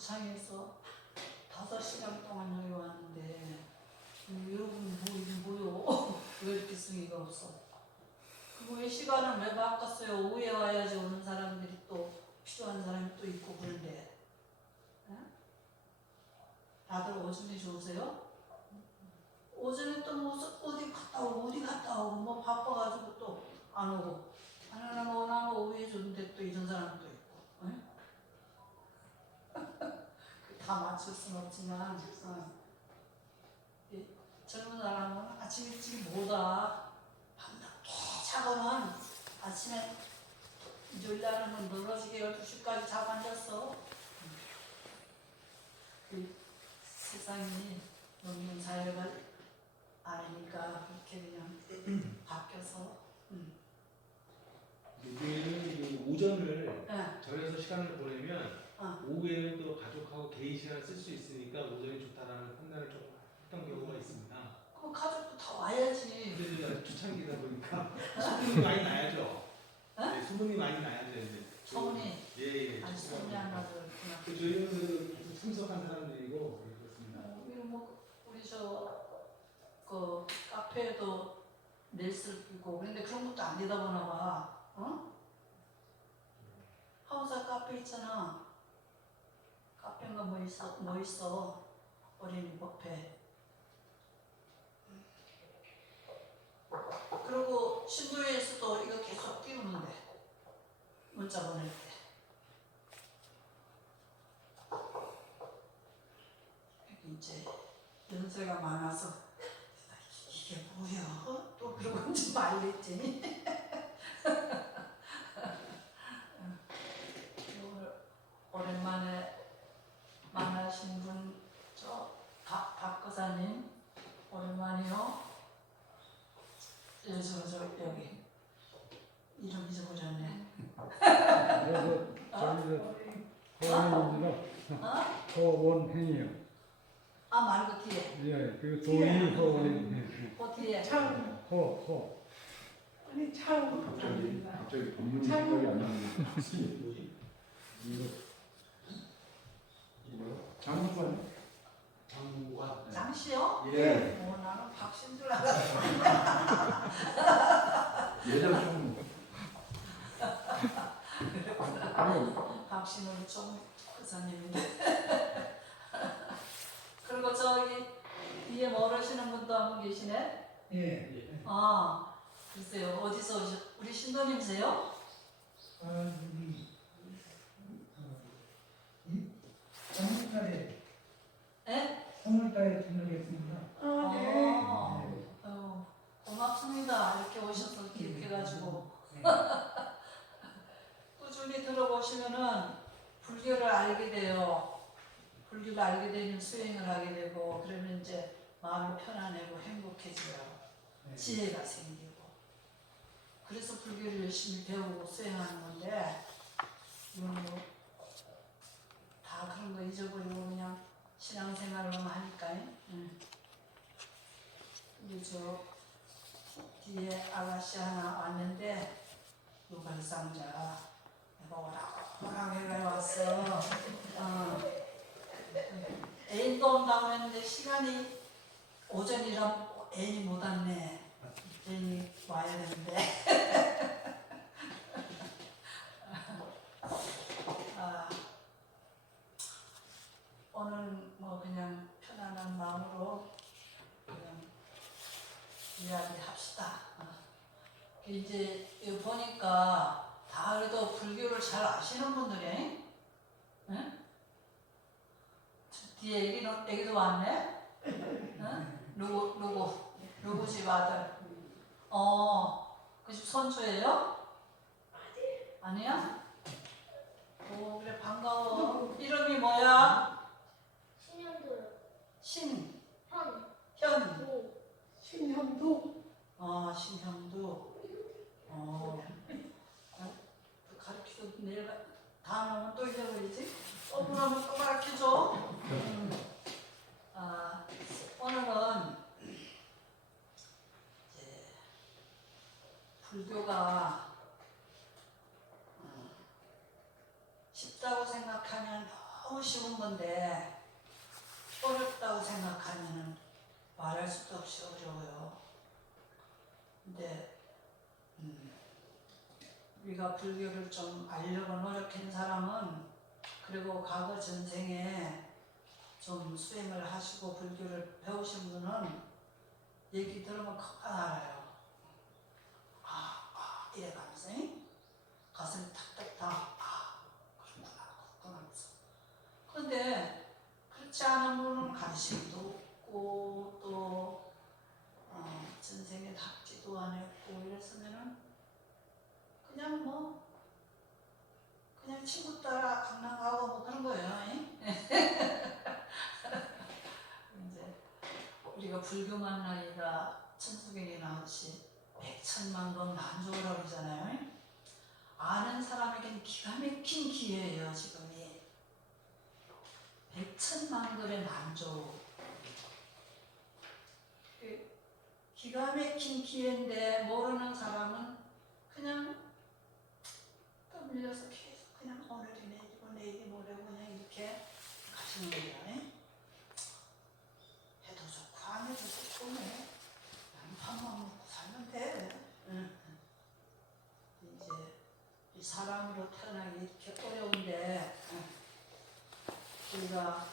고창에서 5시간 동안 여기 왔는데 여러분 뭐요? 왜 이렇게 승의가 없어? 왜 시간을 왜 바꿨어요? 오후에 와야지 오는 사람들이 또 필요한 사람이 또 있고 그런데 에? 다들 오줌이 좋으세요? 오전에 또 뭐 어디 갔다 오고 뭐 바빠가지고 또 안 오고 안 오고 오후에 좋은데 또 이런 사람도 있고 다 맞출 수는 없지만 젊은 사람은 아침 일찍 못 와. 밤늦게 자고는 아침에 일요일날은 뭐 늘어지게 12시까지 자고 앉았어. 세상이 너무 자유가 아니니까 그렇게 그냥 바뀌어서 요즘에는 오전을 네. 절에서 시간을 보내면 오후에는 또 가족하고 개인 시간을 쓸 수 있으니까 오전이 좋다라는 판단을 좀 했던 경우가 있습니다. 그럼 가족도 다 와야지. 근데 초창기다 보니까 소문이 많이 나야죠. 네, 소문이 많이 나야죠. 이제. 소문이? 예. 아니 소문이 안 나서 그렇구나. 저희는 그 참석한 사람들이고 그렇습니다. 우리 그 카페에도 넷을 끼고 그런데 그런 것도 안 되다 보나 봐. 하우사 카페 있잖아. 카페인가 뭐 있어. 어린이 법회. 그리고 신도에서도 이거 계속 띄우는데 문자 보낼 때. 이제 연세가 많아서 이게 뭐야? 또 그러고 이제 말랬지. 오랜만에 만나신 분, 박 거사님, 오랜만이요. 저 여기 이름 잊어버렸네. 허원행이요. 아 말고 뒤에. 예, 그 도인이 허원행. 그 뒤에. 허. 아니 참. 갑자기 법문이 생각이 안 나는데. 뭐지? 장관. 장관. 장씨요? 예. 나는 박신 줄 알았어. 예전 좀. 박신으로 좀 거사님인데. 그리고 저기 뒤에 모르시는 분도 한 분 계시네. 예. 아, 글쎄요. 어디서 우리 신도님세요? 우리 3월달에 네? 3월달에 등록했습니다. 고맙습니다. 이렇게 오셔서 기억해가지고. 네. 꾸준히 들어보시면은 불교를 알게 돼요. 불교를 알게 되면 수행을 하게 되고 그러면 이제 마음이 편안하고 행복해져요. 네. 지혜가 생기고. 그래서 불교를 열심히 배우고 수행하는 건데 다 그런 거 잊어버리고 그냥 신앙생활로만 하니까. 근데 저 뒤에 아가씨 하나 왔는데 유발상자 내가 오라고 해가 왔어. 애인도 온다고 했는데 시간이 오전이라 애인이 못 왔네. 애인이 와야 되는데. 오늘 뭐 그냥 편안한 마음으로 그냥 이야기합시다. 이제 여기 보니까 다 그래도 불교를 잘 아시는 분들이, 응? 뒤에 애기도 왔네? 응? 누구 집 아들? 그 집 손주예요? 아니야? 오, 그래, 반가워. 이름이 뭐야? 신현도요. 현. 신현도. 신형도. 가르치고 내일 다음에 오면 또 잊어버리지? 그러면 또 가르쳐줘. 오늘은 이제 불교가 쉽다고 생각하면 너무 쉬운 건데 어렵다고 생각하면은 말할 수도 없이 어려워요. 근데 우리가 불교를 좀 알려고 노력한 사람은 그리고 과거 전생에 좀 수행을 하시고 불교를 배우신 분은 얘기 들으면 금방 알아요. 이래가면서 가슴이 탁탁탁 그렇구나 그런데 그렇지 않은 분은 관심도 없고 또 전생에 닥지도 안 했고 이랬으면은 그냥 친구 따라 강남 가고 뭐 그런 거예요. 이제 우리가 불교만 나이가 천수경에 나오듯이 백천만 번 만조라고 그러잖아요. 아는 사람에겐 기가 막힌 기회예요. 지금이 백천만 걸의 만조, 기가 막힌 기회인데 모르는 사람은 그냥 떠밀려서 계속 그냥 오늘이 내일이고 내일이 모레고 그냥 이렇게 가시는 거예요. 해도 좋고 안 해도 좋고 뭐 밥만 먹고 살면 돼. 이제 이 사람으로 태어나기 이렇게 어려운데 우리가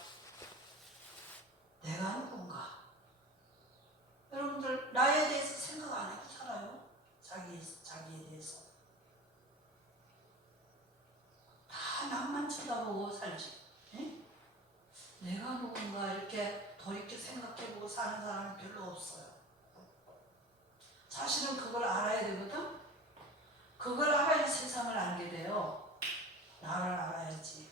내가 누군가? 여러분들 나에 대해서 생각 안 하고 살아요. 자기에 대해서 다 남만 쳐다보고 살지. 내가 누군가 이렇게 돌이켜 생각해보고 사는 사람은 별로 없어요. 사실은 그걸 알아야 되거든. 그걸 알아야 세상을 알게 돼요. 나를 알아야지.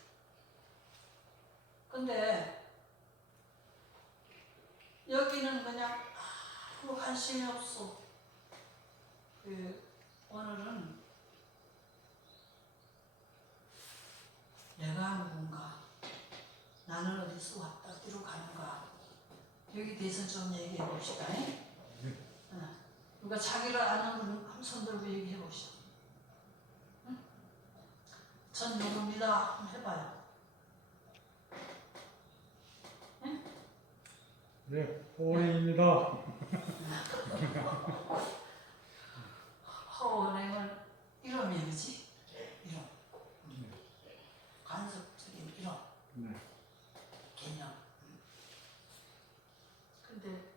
근데 여기는 그냥 아무 관심이 없어. 오늘은 내가 누군가, 나는 어디서 왔다, 어디로 가는가, 여기 대해서 좀 얘기해 봅시다. 누가 자기를 아는 분은 한번 손 들고 얘기해 보시오. 전 누굽니다. 한번 해봐요. 네, 호원입니다. 허원행은 이름이지? 이름. 간섭적인 이름. 네. 개념. 근데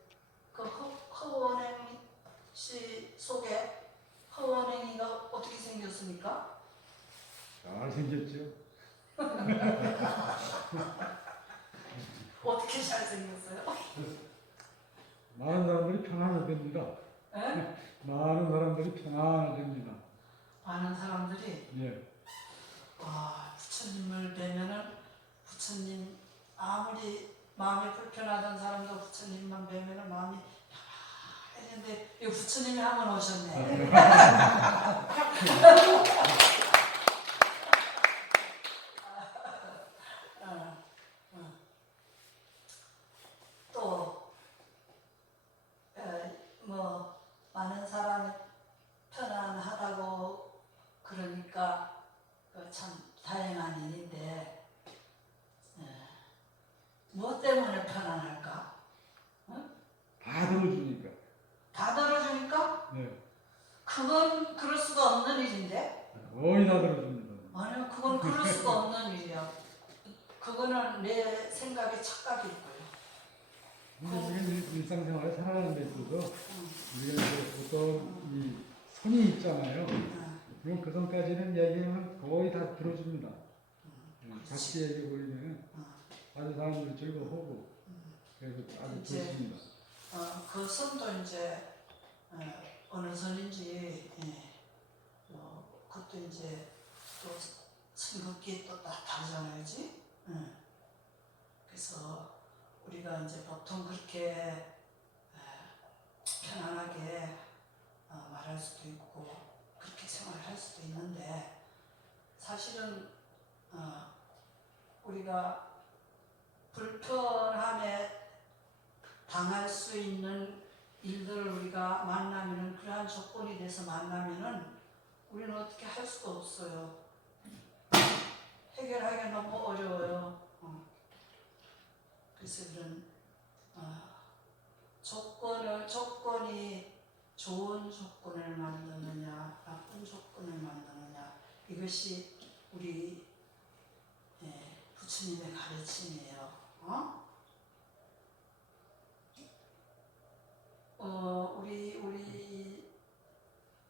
그 허원행 씨 속에 허원행이가 어떻게 생겼습니까? 잘생겼죠? 어떻게 잘생겼어요? 많은 사람들이 평안을 됩니다. 많은 사람들이 평안을 됩니다. 많은 사람들이 예. 부처님을 뵈면은 부처님 아무리 마음이 불편하던 사람도 부처님만 뵈면은 마음이 편안했는데 이 부처님이 한번 오셨네. 또 많은 사람이 편안하다고 그러니까 참 다행한 일인데 무엇 때문에 편안할까? 다 들어주니까. 다 들어주니까? 네. 그건 그럴 수가 없는 일인데? 거의 다 들어줍니다. 아니요, 그건 그럴 수가 없는 일이야. 그거는 내 생각에 착각일 거예요. 근데 지금 일상생활에 살아가는 데 있어서 우리가 이제 보통 이 선이 있잖아요. 그럼 그 선까지는 얘기하면 거의 다 들어줍니다. 같이 얘기해 보이면 아주 사람들이 즐거워하고 그래서 아주 이제 좋습니다. 그 선도 이제 어느 선인지 그것도 이제 또 선긋기에 또 다르잖아요, 그지? 그래서 우리가 이제 보통 그렇게 편안하게 말할 수도 있고 그렇게 생활할 수도 있는데 사실은 우리가 불편함에 당할 수 있는 일들을 우리가 만나면은 그러한 조건이 돼서 만나면은 우리는 어떻게 할 수가 없어요. 해결하기 너무 어려워요. 그래서 이런 조건이 좋은 조건을 만드느냐 나쁜 조건을 만드느냐 이것이 우리 부처님의 가르침이에요. 우리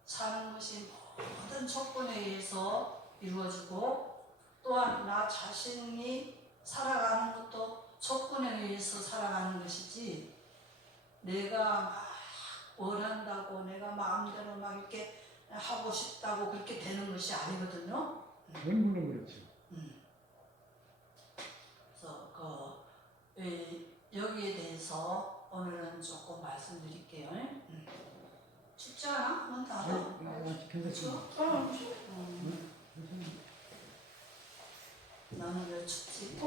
사는 것이 모든 조건에 의해서 이루어지고 또한 나 자신이 살아가는 것도 조건에 의해서 살아가는 것이지 내가 막 원한다고 내가 마음대로 막 이렇게 하고 싶다고 그렇게 되는 것이 아니거든요. 그건 물론 그렇죠. 그래서 여기에 대해서 오늘은 조금 말씀드릴게요. 춥지 않아? 문 닫아? 괜찮습니다. 나는 왜 춥지?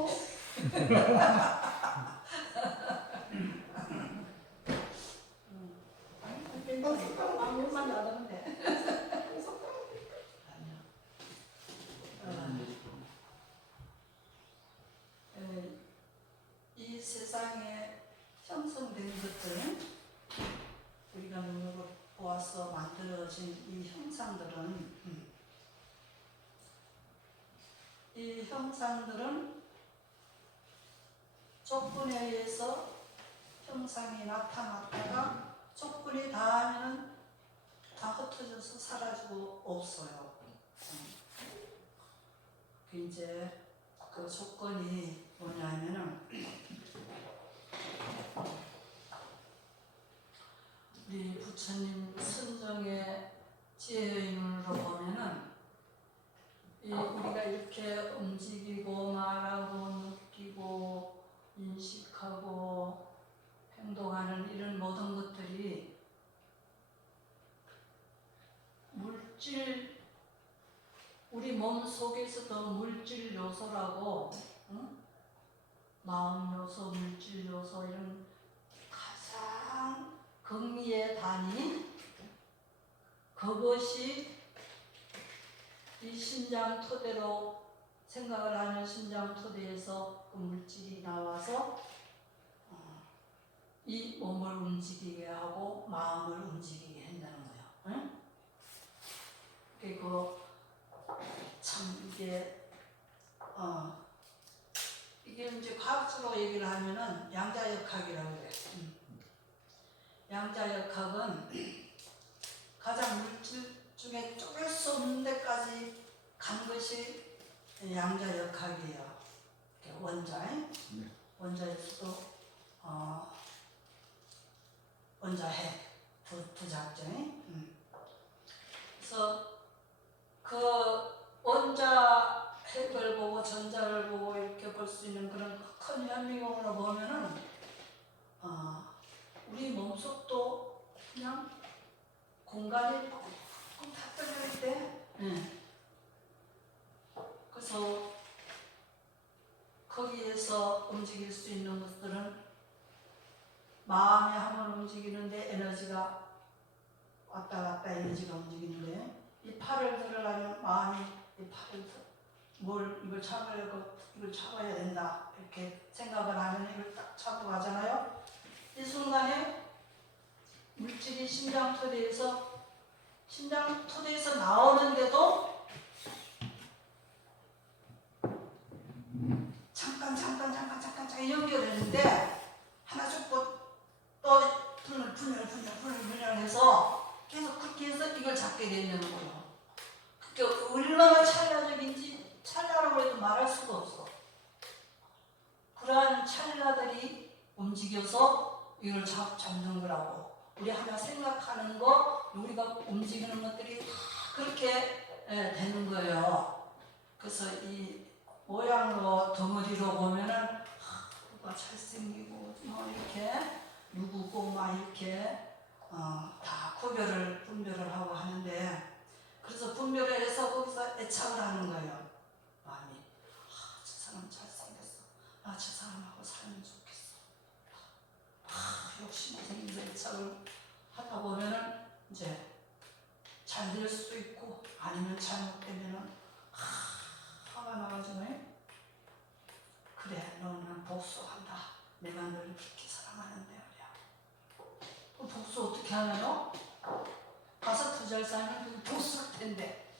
문만 닫으면 돼. 이 세상에 형성된 것들 우리가 눈으로 보아서 만들어진 이 형상들은 조건에 의해서 형상이 나타났다가 조건이 닿으면 다 흩어져서 사라지고 없어요. 이제 그 조건이 뭐냐면은 우리 부처님 선정의 지혜인으로 보면은 우리가 이렇게 움직이고 말하고 느끼고 인식하고 행동하는 이런 모든 것들이 물질 우리 몸 속에서도 물질 요소라고 마음 요소, 물질 요소 이런 가장 극미의 단위 그것이 이 심장 토대로 생각을 하는 심장 토대에서 그 물질이 나와서 이 몸을 움직이게 하고 마음을 움직이게 한다는 거예요. 응? 그리고 참 이게 이제 과학적으로 얘기를 하면은 양자역학이라고 그래요. 양자역학은 가장 물질 중에 쪼갤 수 없는 데까지 간 것이 양자역학이에요. 원자에서도 원자핵 두 작전. 그래서 그 원자핵을 보고 전자를 보고 이렇게 볼 수 있는 그런 큰 현미경으로 보면은 우리 몸속도 그냥 공간이 조금 다 뚫려 있대. 그래서 거기에서 움직일 수 있는 것들은 마음이 한번 움직이는데 에너지가 왔다 갔다 에너지가 움직이는데 이 팔을 들으려면 마음이 이 팔을 이걸 잡아야 된다 이렇게 생각을 하면 이걸 딱 잡고 가잖아요. 이 순간에 물질이 심장 토대에서 나오는데도 잠깐 연결했는데 하나 죽고 또 분열해서 계속 그렇게 해서 이걸 잡게 되는 거예요. 그게 얼마나 찰나적인지 찰나라고 해도 말할 수가 없어. 그러한 찰나들이 움직여서 이걸 잡는 거라고. 우리 하나 생각하는 거, 우리가 움직이는 것들이 다 그렇게 되는 거예요. 그래서 이 모양으로 덩어리로 보면은 누가 잘생기고 이렇게 누구고 막 이렇게 다 분별을 하고 하는데 그래서 분별을 해서 거기서 애착을 하는 거예요. 마음이 저 사람 잘생겼어. 나 저 사람하고 살면 좋겠어. 욕심이 생겨서 애착을 하다 보면은 이제 잘 될 수도 있고 아니면 잘못되면은 화가 나가지고 그래 너는 복수한다. 그렇게 하면요 가서 투자를 쌓으면 더 쓸 텐데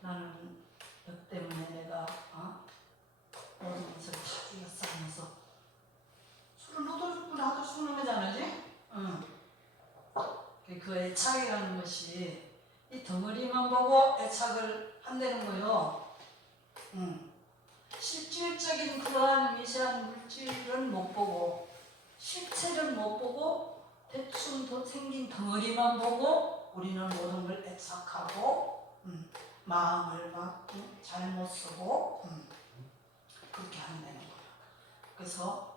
나는 너 때문에 내가 모든 것을 다 둘러싸면서 술을 너도 죽고 나도 죽는 거잖아, 그지? 응. 그 애착이라는 것이 이 덩어리만 보고 애착을 한다는 거요. 실질적인 그러한 미세한 물질은 못 보고 실체를 못 보고 대충 생긴 덩어리만 보고 우리는 모든 걸 애착하고 마음을 막 잘못 쓰고 그렇게 한다는 거예요. 그래서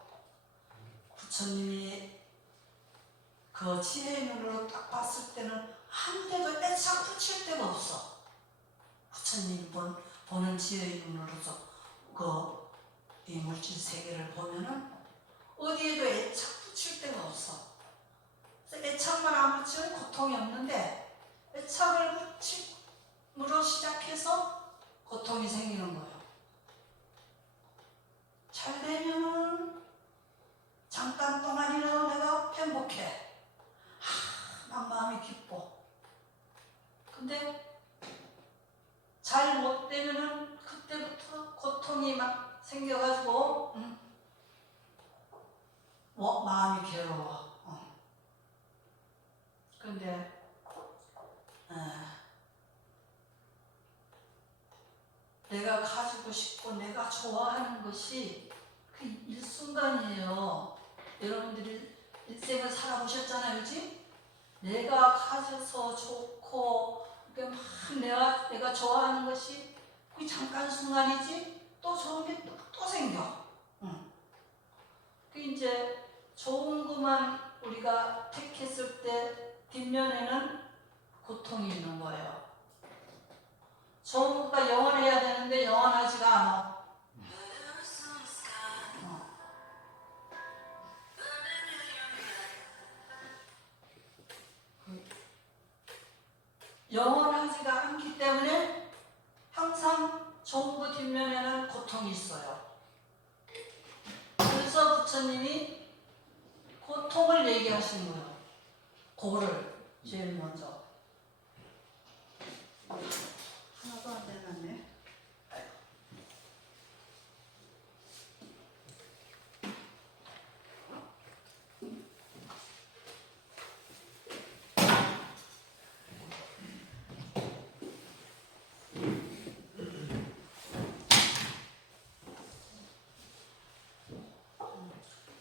부처님이 그 지혜의 눈으로 딱 봤을 때는 한 대도 애착 붙일 데가 없어. 부처님 보는 지혜의 눈으로서 이 물질 세계를 보면은 어디에도 애착 붙일 데가 없어. 그래서 애착만 안 붙이면 고통이 없는데 애착을 붙임으로 시작해서 고통이 생기는 거예요. 잘 되면 잠깐 동안이라도 내가 행복해. 난 마음이 기뻐. 근데 잘 못 되면은 그때부터 고통이 막 생겨가지고 마음이 괴로워. 근데 내가 가지고 싶고 내가 좋아하는 것이 그 일순간이에요. 여러분들이 인생을 살아보셨잖아요, 그렇지? 내가 가져서 좋고 막 내가 좋아하는 것이 그 잠깐 순간이지 또 좋은 게 또 생겨. 그 이제 좋은 것만 우리가 택했을 때 뒷면에는 고통이 있는 거예요. 좋은 것가 영원해야 되는데 영원하지가 않아. 영원하지가 않기 때문에 항상 좋은 것 뒷면에는 고통이 있어요. 그래서 부처님이 고통을 얘기하신 거예요. 고를 제일 먼저. 하나도 안 되났네.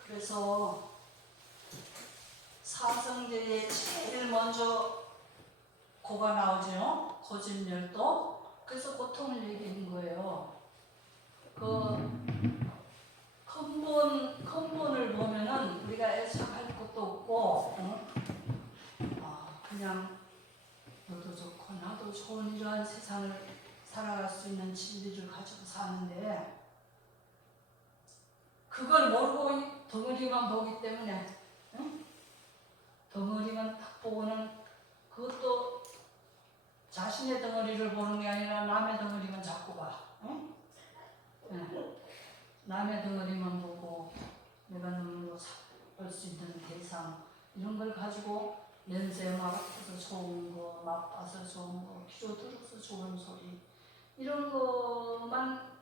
그래서 사성제에 제일 먼저 고가 나오죠. 고진멸도. 그래서 고통을 얘기하는 거예요. 그 근본을 보면은 우리가 애착할 것도 없고, 그냥 너도 좋고 나도 좋은 이러한 세상을 살아갈 수 있는 진리를 가지고 사는데 그걸 모르고 덩어리만 보기 때문에 덩어리만 딱 보고는 그것도 자신의 덩어리를 보는 게 아니라 남의 덩어리만 자꾸 봐. 남의 덩어리만 보고 내가 눈으로 볼 수 있는 대상 이런 걸 가지고 냄새 맡아서 좋은 거, 맛봐서 좋은 거, 귀로 들어서 좋은 소리 이런 것만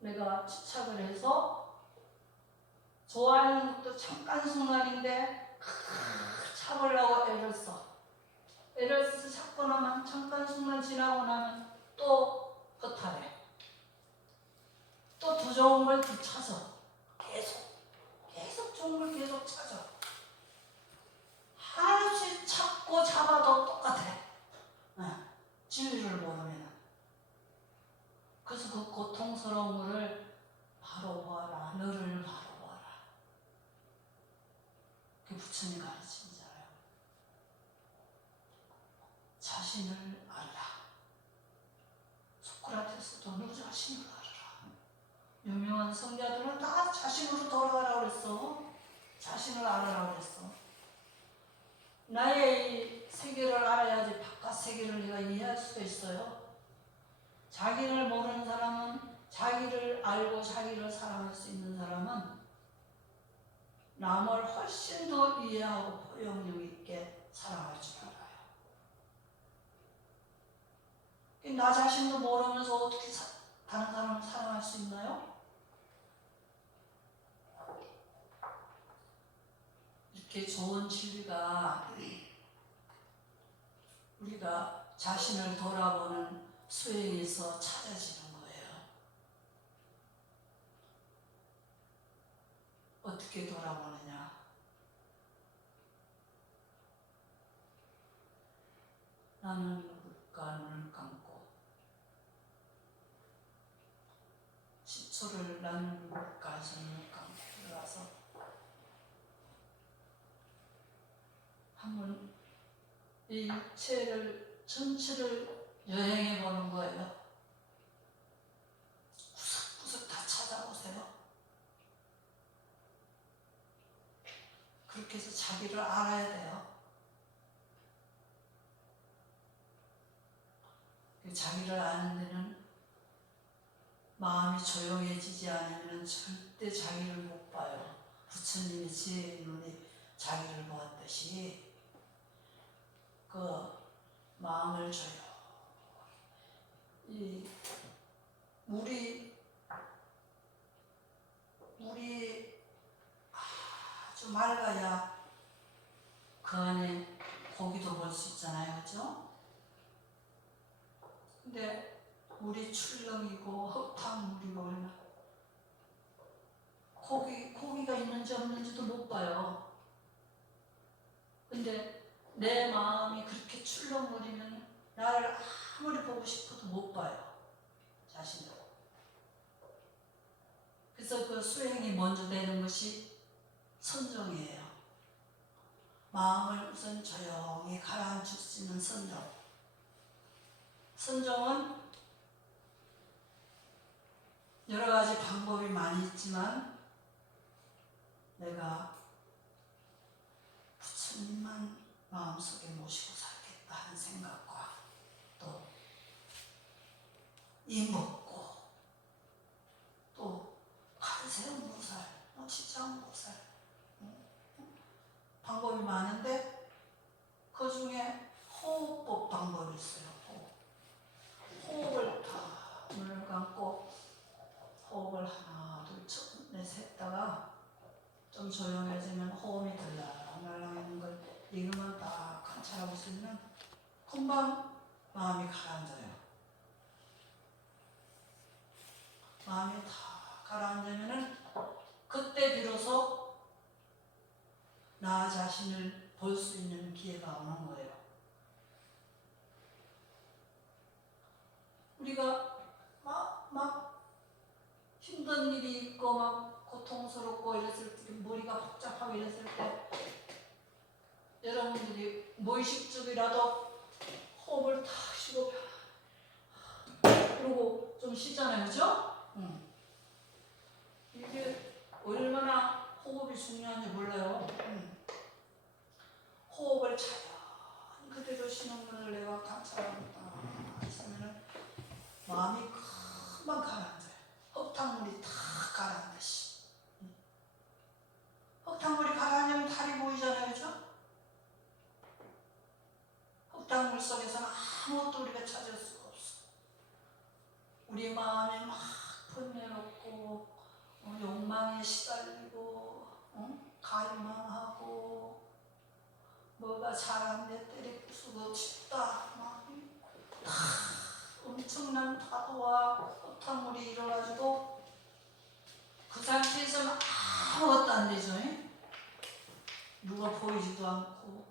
내가 집착을 해서 좋아하는 것도 잠깐 순간인데 참으려고 애를 써. 애를 써서 찾고 나면 잠깐 순간 지나고 나면 또 허탈해. 또 더 좋은 걸 더 찾아. 계속 좋은 걸 계속 찾아. 한없이 찾고 잡아도 똑같아. 진리를 모르면. 그래서 그 고통스러운 거를 바로 보아라. 너를 바로 보아라. 그게 부처님 가르침이잖아요. 자신을 알라. 소크라테스도 너 자신을 알아라. 유명한 성자들은 다 자신으로 돌아가라고 그랬어. 자신을 알아라고 그랬어. 나의 이 세계를 알아야지 바깥 세계를 내가 이해할 수가 있어요. 자기를 모르는 사람은 자기를 알고 자기를 사랑할 수 있는 사람은 남을 훨씬 더 이해하고 포용력 있게 사랑할 줄 알아요. 나 자신도 모르면서 어떻게 다른 사람을 사랑할 수 있나요? 이렇게 좋은 진리가 우리가 자신을 돌아보는 수행에서 찾아지는 거예요. 어떻게 돌아보느냐? 나는 누굴까? 눈을 감고 10초를 나는 누굴까 해서 눈을 감고 들어가서 한번 이 일체를 전체를 여행해 보는 거예요. 구석구석 다 찾아보세요. 그렇게 해서 자기를 알아야 돼요. 자기를 아는 데는 마음이 조용해지지 않으면 절대 자기를 못 봐요. 부처님이 제 눈에 자기를 보았듯이 그 마음을 줘요. 이 물이 아주 맑아야 그 안에 고기도 볼 수 있잖아요, 그죠? 근데 물이 출렁이고 흙탕물이고 얼마 고기가 있는지 없는지도 못 봐요. 근데 내 마음이 그렇게 출렁거리면 나를 아무리 보고 싶어도 못 봐요. 자신을. 그래서 그 수행이 먼저 되는 것이 선정이에요. 마음을 우선 조용히 가라앉힐 수 있는 선정. 선정은 여러 가지 방법이 많이 있지만 내가 부처님만 마음속에 모시고 살겠다 하는 생각과 또 이먹고 또 간세음보살, 지장보살 방법이 많은데 그 중에 호흡법 방법이 있어요. 호흡을 다 눈을 감고 호흡을 하나 둘셋 했다가 좀 조용해지면 호흡이 들락날락 있는 걸 이것만 딱 관찰하고 있으면 금방 마음이 가라앉아요. 마음이 다 가라앉으면은 그때 비로소 나 자신을 볼 수 있는 기회가 오는 거예요. 우리가 막 힘든 일이 있고 막 고통스럽고 이랬을 때 머리가 복잡하고 이랬을 때 여러분들이 무의식적이라도 호흡을 탁 쉬고 그러고 좀 쉬잖아요, 그죠? 이게 얼마나 호흡이 중요한지 몰라요. 호흡을 차분히 그대로 쉬는 것을 내가 관찰하고 있으면 마음이 금방 가라앉아요. 흙탕물이 다 가라앉듯이. 흙탕물이 가라앉으면 달이 보이잖아요, 그죠? 흙탕물 속에서는 아무것도 우리가 찾을 수가 없어. 우리 마음이 막 분해롭고 욕망에 시달리고 갈망하고 뭐가 잘안돼 때리 부수고 싶다 막 엄청난 파도와 흙탕물이 일어가지고 그 상태에서는 아무것도 안 되죠. 누가 보이지도 않고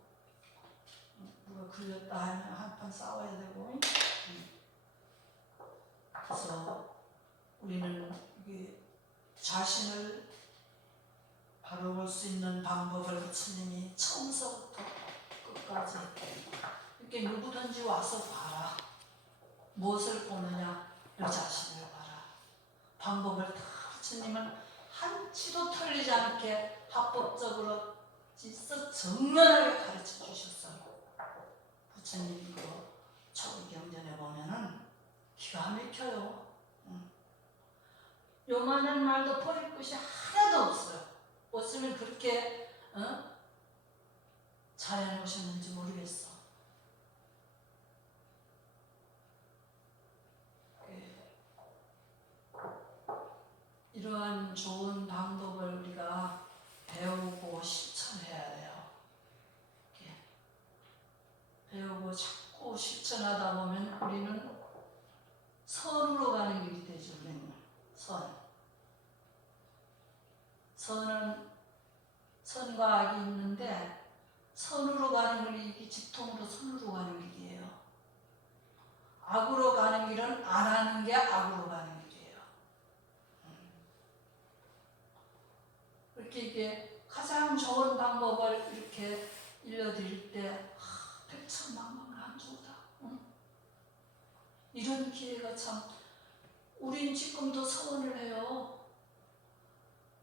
누가 걸렸다 하면 한판 싸워야 되고. 그래서 우리는 이게 자신을 바라볼 수 있는 방법을 부처님이 처음서부터 끝까지 이렇게 누구든지 와서 봐라. 무엇을 보느냐? 너 자신을 봐라. 방법을 다 부처님은 한치도 틀리지 않게 합법적으로 진짜 정면하게 가르쳐 주셨어요. 부처님 그 초기경전에 보면은 기가 막혀요. 요만한 말도 버릴 것이 하나도 없어요. 없으면 그렇게 잘 해놓으셨는지 모르겠어. 이러한 좋은 방법을 우리가 배우고 실천해야 돼요. 이렇게 배우고 자꾸 실천하다 보면 우리는 선으로 가는 길이 되죠. 우리는 선은 선과 악이 있는데 선으로 가는 길이 이게 직통으로 선으로 가는 길이에요. 악으로 가는 길은 안 하는 게 악으로 가는 길이에요. 이렇게 이게 가장 좋은 방법을 이렇게 일러드릴 때 백천만번간주다. 이런 기회가 참 우린 지금도 서원을 해요.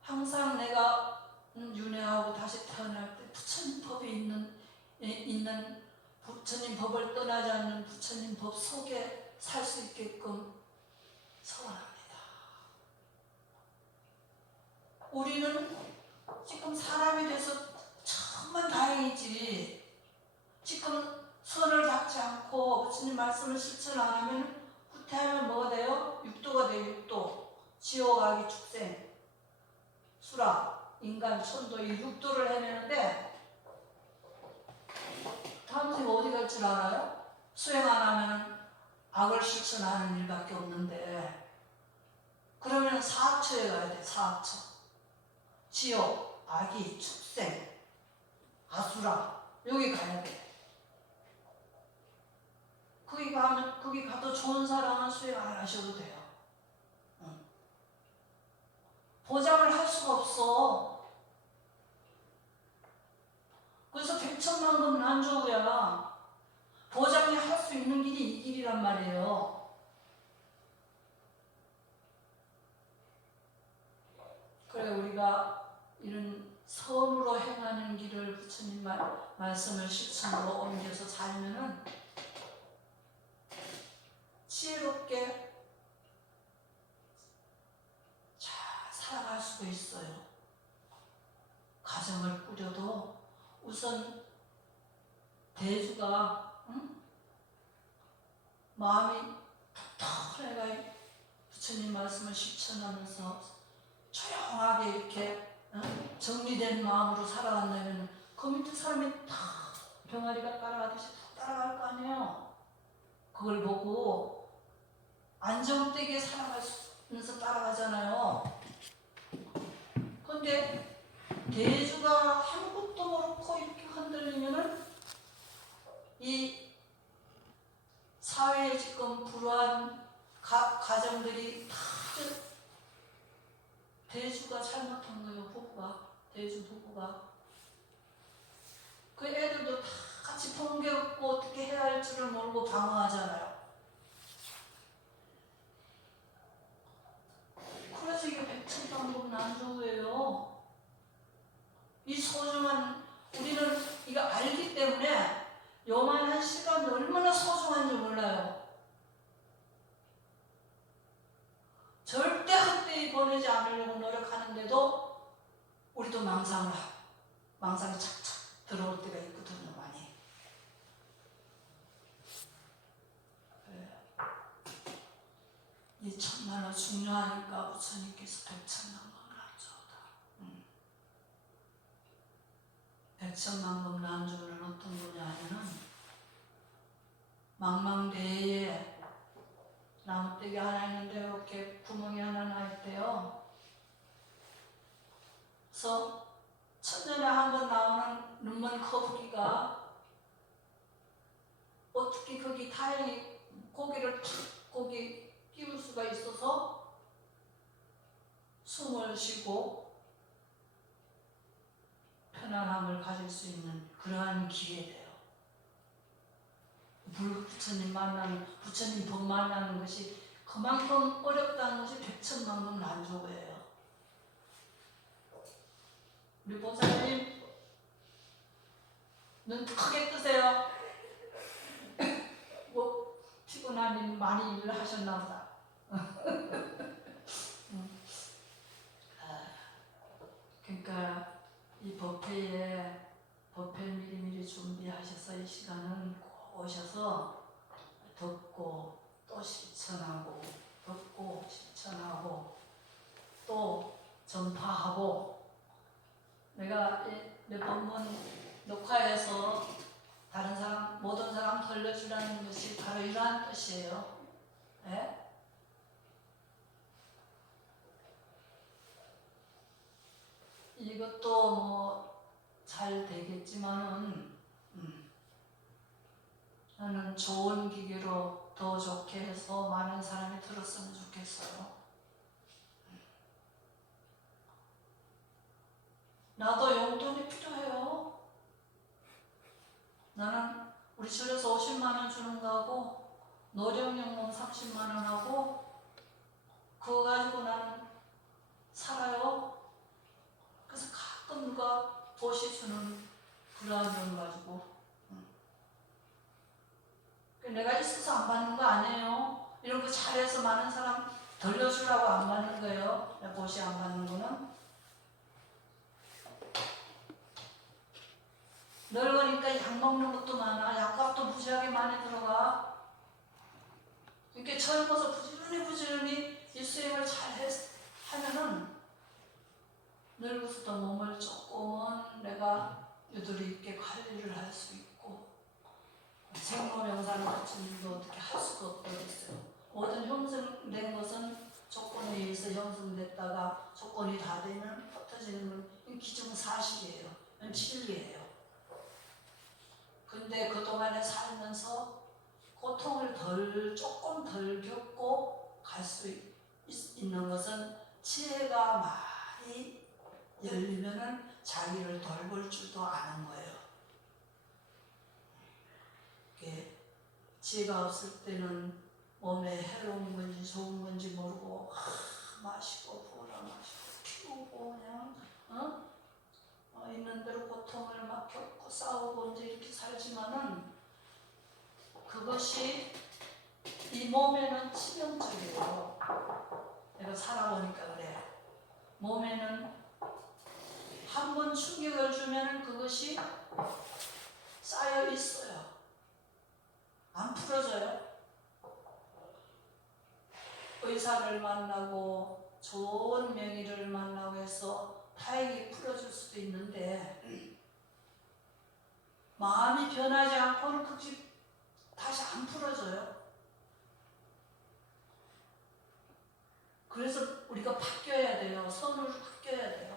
항상 내가 윤회하고 다시 태어날 때 부처님 법에 있는 부처님 법을 떠나지 않는 부처님 법 속에 살 수 있게끔 서원합니다. 우리는 지금 사람이 돼서 정말 다행이지. 지금 선을 닦지 않고 부처님 말씀을 실천 안 하면 후퇴하면 뭐가 돼요? 육도가 돼요. 육도. 지옥, 악이, 축생, 수락, 인간, 천도 이 육도를 헤매는데 다음 생에 어디 갈 줄 알아요? 수행 안 하면 악을 실천하는 일밖에 없는데 그러면 사악처에 가야 돼. 사악처. 지옥, 악이, 축생, 아수라 여기 가야 돼. 거기 가도 좋은 사람은 수행 안 하셔도 돼요. 보장을 할 수가 없어. 그래서 백천만금 난조구야. 보장이 할 수 있는 길이 이 길이란 말이에요. 그래 우리가 이런 선으로 행하는 길을 부처님 말씀을 실천으로 옮겨서 살면은 지혜롭게 잘 살아갈 수가 있어요. 가정을 꾸려도 우선 대주가 마음이 탁탁해가 부처님 말씀을 실천하면서 조용하게 이렇게 정리된 마음으로 살아간다면 그 밑에 사람이 다 병아리가 따라가듯이 다 따라갈 거 아니에요. 그걸 보고 안정되게 살아가면서 따라가잖아요. 그런데 대주가 아무것도 모르고 이렇게 흔들리면은 이 사회에 지금 불우한 가정들이 다 대주가 잘못한 거예요. 대주 부부가 그 애들도 다 같이 번개없고 어떻게 해야 할 줄을 모르고 방황하잖아요. 그래서 이게 백천방법 난조예요. 이 소중한 우리는 이거 알기 때문에 요만한 시간이 얼마나 소중한지 몰라요. 절대 헛되이 보내지 않으려고 노력하는데도 우리도 망상이 착착 들어올 때가 있거든요. 많이. 그래요. 이 정말로 중요하니까 부처님께서 백천만법 난조다. 백천만법 난조는 어떤 거냐 하면은 망망대해에 나무떼기 하나 있는데 이렇게 구멍이 하나 나 있대요. 그래서 천년에 한 번 나오는 눈먼 거북이가 어떻게 거기 다행히 고기를 거기 끼울 수가 있어서 숨을 쉬고 편안함을 가질 수 있는 그러한 기회래요. 부처님 부처님 법 만나는 것이 그만큼 어렵다는 것이 백천만금 난조예요. 우리 보살님 눈 크게 뜨세요. 뭐 피곤하니 많이 일을 하셨나 보다. 그러니까 이 법회에 법회 미리미리 전파하고 내가 몇 번만 녹화해서 다른 사람, 모든 사람 돌려주라는 것이 바로 이러한 뜻이에요. 예? 이것도 뭐 잘 되겠지만은 나는 좋은 기계로 더 좋게 해서 많은 사람이 들었으면 좋겠어요. 나도 용돈이 필요해요. 나는 우리 절에서 50만 원 주는 거하고 노령연금 30만 원 하고 그거 가지고 나는 살아요. 그래서 가끔 누가 보시 주는 그러한 돈 가지고 내가 있어서 안 받는 거 아니에요. 이런 거 잘해서 많은 사람 돌려주려고 안 받는 거예요. 보시 안 받는 거는. 늙으니까 약 먹는 것도 많아. 약값도 무지하게 많이 들어가. 이렇게 젊어서 부지런히 이 수행을 잘 하면은 늙어서도 몸을 조금은 내가 유도리 있게 관리를 할 수 있고 생로병사를 갖춘 일도 어떻게 할 수가 없겠어요. 모든 형성된 것은 조건에 의해서 형성됐다가 조건이 다 되면 흩어지는 건 기정사실이에요. 이건 진리예요. 근데 그동안에 살면서 고통을 조금 덜 겪고 갈 수 있는 것은 지혜가 많이 열리면은 자기를 돌볼 줄도 아는 거예요. 지혜가 없을 때는 몸에 해로운 건지 좋은 건지 모르고 마시고 부어라 마시고 피우고 그냥 있는 대로 고통을 막 겪고 싸우고 이제 이렇게 살지만은 그것이 이 몸에는 치명적이에요. 내가 살아보니까 그래. 몸에는 한 번 충격을 주면은 그것이 쌓여 있어요. 안 풀어져요. 의사를 만나고 좋은 명의를 만나고 해서 다행히 풀어줄 수도 있는데 마음이 변하지 않고는 그것이 다시 안 풀어져요. 그래서 우리가 바뀌어야 돼요. 선으로 바뀌어야 돼요.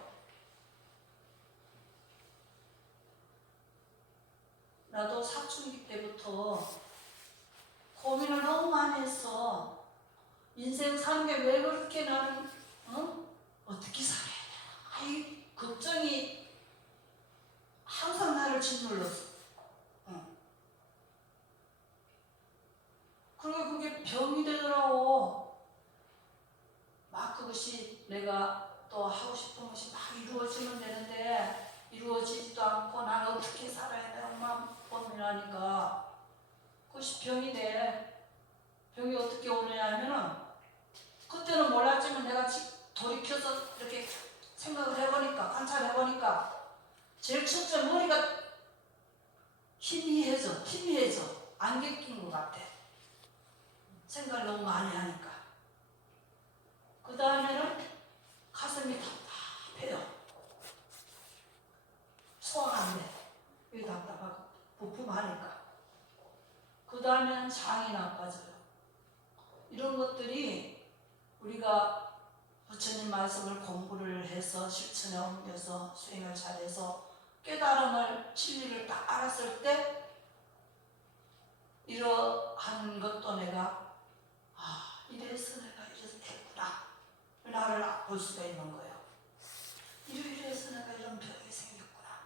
나도 사춘기 때부터 고민을 너무 많이 했어. 인생 사는 게 왜 그렇게 나는 어떻게 살아야 되나. 이 걱정이 항상 나를 짓눌렀어. 그리고 그게 병이 되더라고. 막 그것이 내가 또 하고 싶은 것이 막 이루어지면 되는데 이루어지지도 않고 난 어떻게 살아야 되나 막 고민하니까 그것이 병이 돼. 병이 어떻게 오느냐 하면은 그때는 몰랐지만 내가 돌이켜서 이렇게 생각을 해보니까 관찰해보니까 제일 첫째 머리가 희미해져 안개 낀 것 같아. 생각을 너무 많이 하니까. 그 다음에는 가슴이 답답해요. 소화 안 돼. 이게 답답하고 부품하니까. 그 다음에는 장이 나빠져요. 이런 것들이 우리가 부처님 말씀을 공부를 해서 실천에 옮겨서 수행을 잘해서 깨달음을 진리를 딱 알았을 때 이러한 것도 내가 이래서 내가 이래서 됐구나. 나를 볼 수가 있는 거예요. 이래서 내가 이런 병이 생겼구나.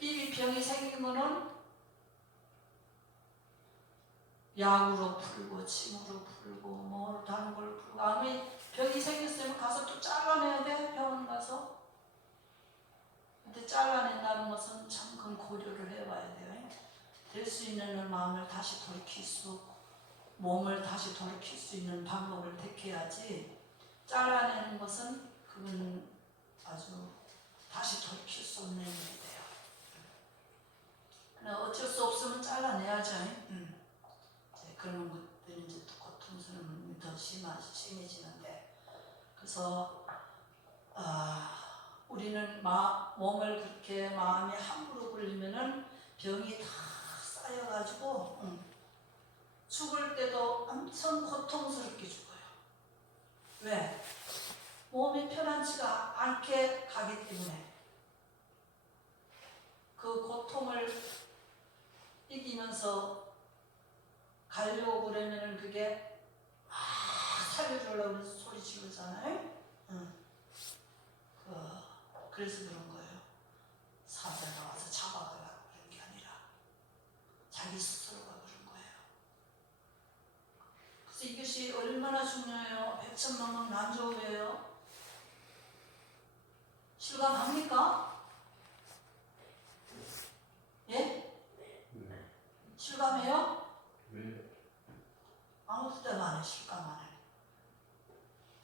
이 병이 생기면은 약으로 풀고 침으로 풀고 뭐 다른 걸 풀고 아무리 병이 생겼으면 가서 또 잘라내야 돼. 병원 가서. 근데 잘라낸다는 것은 참 그건 고려를 해봐야 돼요. 될 수 있는 마음을 다시 돌이킬 몸을 다시 돌이킬 수 있는 방법을 택해야지. 잘라내는 것은 그건 아주 다시 돌이킬 수 없는 일이 돼요. 어쩔 수 없으면 잘라내야죠. 그런 것들이 이제 또 고통스러운 심해지는데 그래서 우리는 몸을 그렇게 마음이 함부로 굴리면은 병이 다 쌓여가지고 죽을 때도 엄청 고통스럽게 죽어요. 왜? 몸이 편안치가 않게 가기 때문에 그 고통을 이기면서 가려고 그러면은 그게 살려주려고 해서 소리 지르잖아요. 그래서 그런 거예요. 사자가 와서 잡아가려고 그런 게 아니라 자기 스스로가 그런 거예요. 그래서 이것이 얼마나 중요해요. 100천 넘은 난조예요. 실감합니까? 예? 실감해요? 아무 때도 안 해. 실감 안 해.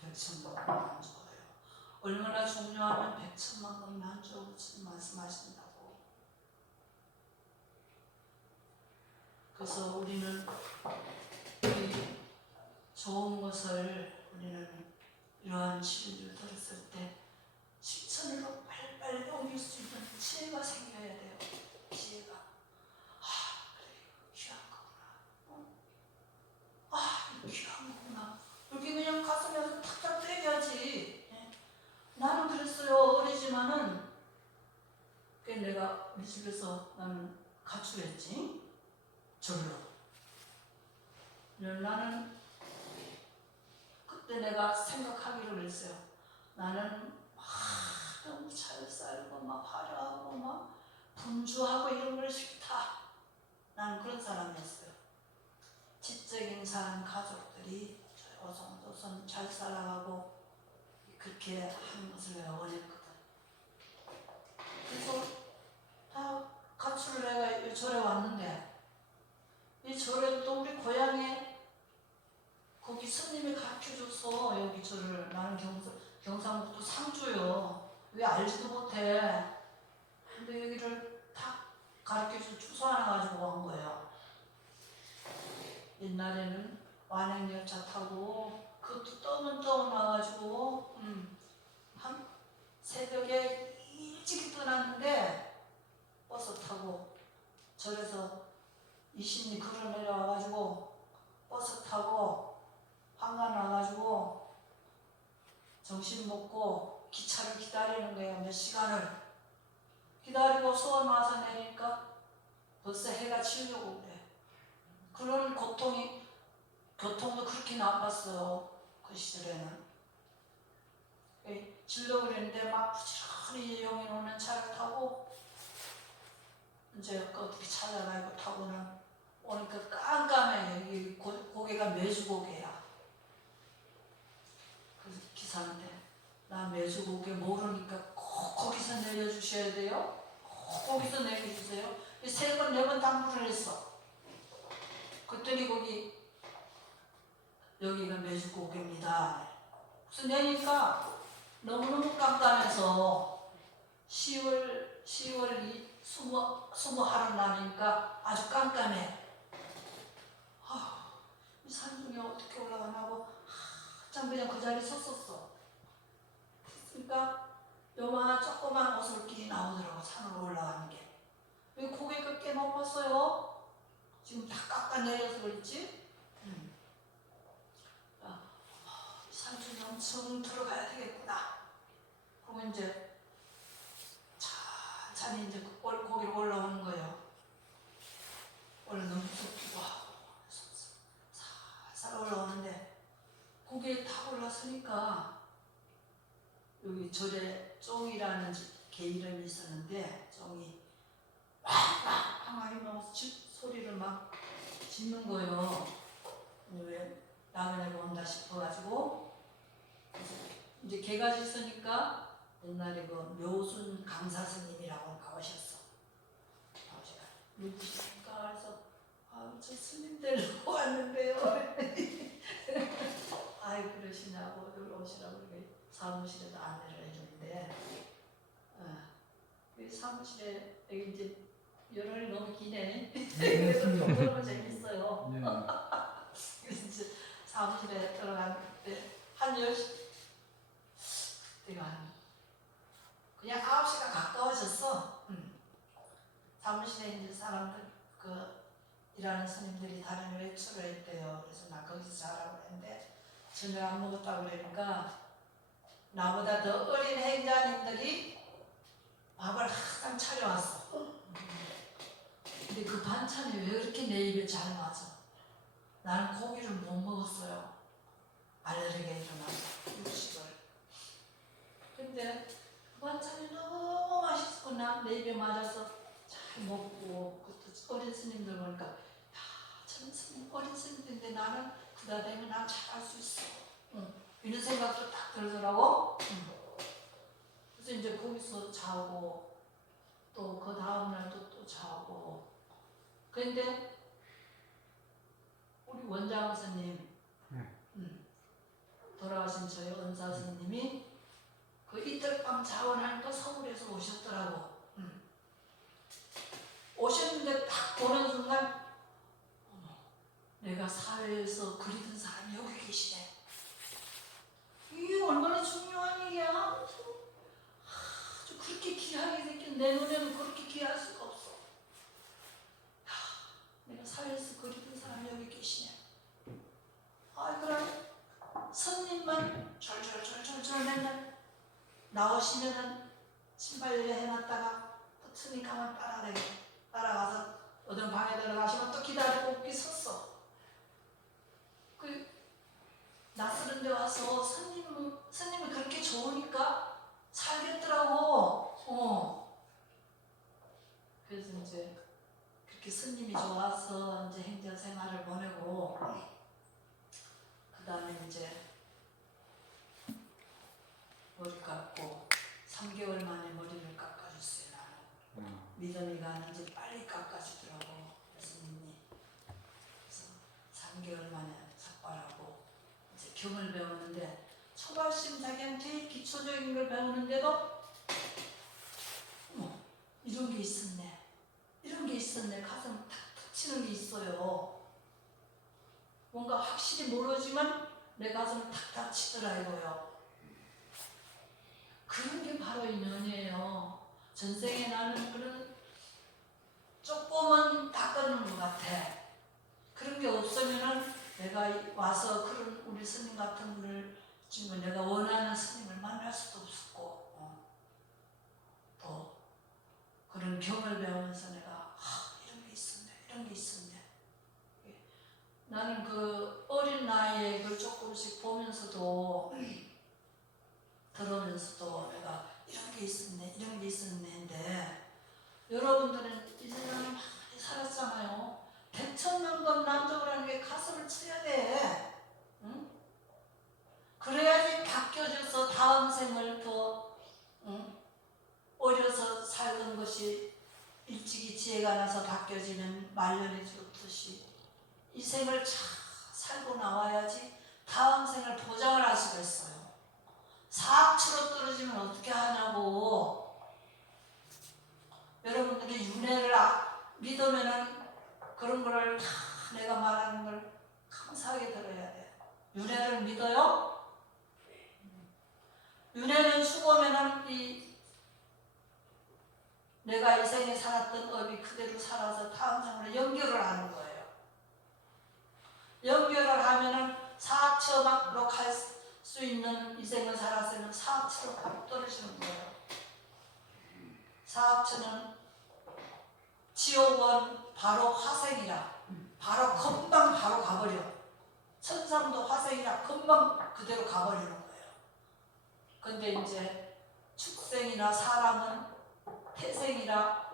100천만 난조예요. 얼마나 중요하면 100천만 난조 말씀하신다고. 그래서 우리는 이 좋은 것을 우리는 이러한 치료를 들었을 때 실천으로 빨리빨리 옮길 수 있는 지혜가 생겨야 돼요. 지혜가. 그래, 귀한 거구나. 이거 귀한 거구나. 이렇게 그냥 가슴에서 탁탁 때려야지. 나는 그랬어요. 어리지만은 내가 우리 집에서 나는 가출했지. 절로. 나는 그때 내가 생각하기로 그랬어요. 나는 너무 잘 살고 막 화려하고 막 분주하고 이런 걸 싫다. 나는 그런 사람이었어요. 지적인 사람 가족들이 오손도손 잘 살아가고 그렇게 하는 것을 내가 원했거든. 그래서 다 가출을 내가 이 절에 왔는데 이 절에 또 우리 고향에 거기 스님이 가르쳐줘서 여기 절을 나는 경상북도 상주요. 왜 알지도 못해. 근데 여기를 다 가르쳐줘 주소 하나 가지고 온 거예요. 옛날에는 완행열차 타고 그것도 떠문 와가지고 한 새벽에 일찍 떠났는데 버스 타고 절에서 이신이 걸어 내려와가지고 버스 타고 한강 나가지고 점심 먹고 기차를 기다리는 거예요. 몇 시간을 기다리고 수원 와서 내리니까 벌써 해가 지려고 그래. 그런 교통도 그렇게 나빴어요. 그 시절에는. 지려고 그랬는데 막 부지런히 용인 오는 차를 타고 이제 어떻게 찾아가고 타고는 오니까 깜깜해. 여기 고개가 메주고개야. 그래서 기사한테 나 메주고개 모르니까 꼭 거기서 내려주셔야 돼요. 꼭 거기서 내려주세요. 3번, 4번 당부를 했어. 그랬더니 여기가 메주고개입니다. 그래서 내니까 너무너무 깜깜해서 10월 20 하는 날이니까 아주 깜깜해. 이 산중에 어떻게 올라가냐고 한참 그냥 그 자리에 섰었어. 그러니까 요만한 조그만 오솔길이 나오더라고. 산으로 올라가는 게. 왜 고개가 꽤 높았어요? 지금 다 깎아내려서 그렇지? 산중에 엄청 들어가야 되겠구나. 그러면 이제 천천히 이제 고기로 올라오는 거예요. 원래 너무 좁기도 하고 살살 올라오는데 고기에 다 올라서니까 여기 절에 쫑이라는 개 이름이 있었는데 쫑이 막 소리를 막 짖는 거예요. 왜 나그네가 온다 싶어가지고 이제 개가 짖으니까 옛날에 그 묘순 강사 스님이라고 나오셨어. 누구십니까? 그래서 저 스님 데리고 왔는데요. 아이 그러시냐고 여기 오시라고 이렇게 사무실에도 안내를 해줬는데 그 사무실에 여기 이제 열흘이 너무 기네. 그래서 좀 그러면 재밌어요. 네. 그래서 이제 사무실에 들어간 10시 내가 한 그냥 9시가 가까워졌어. 사무실에 이제 사람들 그 일하는 스님들이 다른 외출을 했대요. 그래서 나 거기서 자라고 했는데 저녁 안 먹었다고 그러니까 나보다 더 어린 행자님들이 밥을 항상 차려왔어. 근데 그 반찬이 왜 그렇게 내 입에 잘 맞아? 나는 고기를 못 먹었어요. 알레르기가 일어나서 육식을. 근데 그 반찬이 너무 맛있고 내 입에 맞아서 잘 먹고 그것도 어린 스님들 보니까 야, 전 스님 어린 스님인데 나는 그다 되면 난 잘할 수 있어. 이런 생각도 딱 들더라고. 그래서 이제 거기서 자고 또 그 다음 날도 또 자고. 근데 우리 원장 스님 돌아가신 저희 은사 스님이 그 이틀 밤 자원하니까 서울에서 오셨더라고. 오셨는데 딱 보는 순간 어머, 내가 사회에서 그리던 사람이 여기 계시네. 이게 얼마나 중요한 얘기야. 아주 그렇게 귀하게 생긴 내 눈에는 그렇게 귀할 수가 없어. 야, 내가 사회에서 그리던 사람이 여기 계시네. 아, 그럼 손님만 졸졸졸졸 맨날 나오시면은 신발에 해놨다가 또 트니까만 따라가서 어떤 방에 들어가시면 또 기다리고 거기 섰어. 그 낯설은 데 와서 스님이 그렇게 좋으니까 살겠더라고. 그래서 이제 그렇게 스님이 좋아서 이제 행자 생활을 보내고 그 다음에 이제 머리 깎고 3개월 만에 머리를 깎아줬어요. 나는 믿음이 가는지 빨리 깎아주더라고 스님이. 그래서 3개월 만에 삭발하고 이제 경을 배우는데 초발심 자기는 제일 기초적인 걸 배우는데도 이런 게 있었네. 이런 게 있었네. 가슴 탁 치는 게 있어요. 뭔가 확실히 모르지만 내 가슴을 탁탁 치더라 이거요. 그런 게 바로 인연이에요. 전생에 나는 그런 조금은 닦아놓은 것 같아. 그런 게 없으면은 내가 와서 그런 우리 스님 같은 분을 지금 내가 원하는 스님을 만날 수도 없었고 또 그런 경을 배우면서 내가 이런 게 있었네, 이런 게 있었네. 나는 그 어린 나이에 그 조금씩 보면서도 들으면서도 내가 이런 게 있었네, 이런 게 있었네인데 여러분들은 이 세상에 많이 살았잖아요. 백천만번 남족이라는 게 가슴을 쳐야 돼. 응? 그래야지 바뀌어져서 다음 생을 더 어려서 살던 것이 일찍이 지혜가 나서 바뀌어지면 말년에 좋듯이 이 생을 잘 살고 나와야지 다음 생을 보장을 할 수가 있어요. 사악치로 떨어지면 어떻게 하냐고. 여러분들이 윤회를 믿으면은 그런 거를 다 내가 말하는 걸 감사하게 들어야 돼. 윤회를 믿어요? 윤회는 죽으면은 내가 이 생에 살았던 업이 그대로 살아서 다음 생으로 연결을 하는 거예요. 연결을 하면은 사악처로 갈 수 있는 이 생을 살았으면 사악처로 바로 떨어지는 거예요. 사악처는 지옥은 바로 화생이라 바로 금방 바로 가버려. 천상도 화생이라 금방 그대로 가버리는 거예요. 근데 이제 축생이나 사람은 태생이라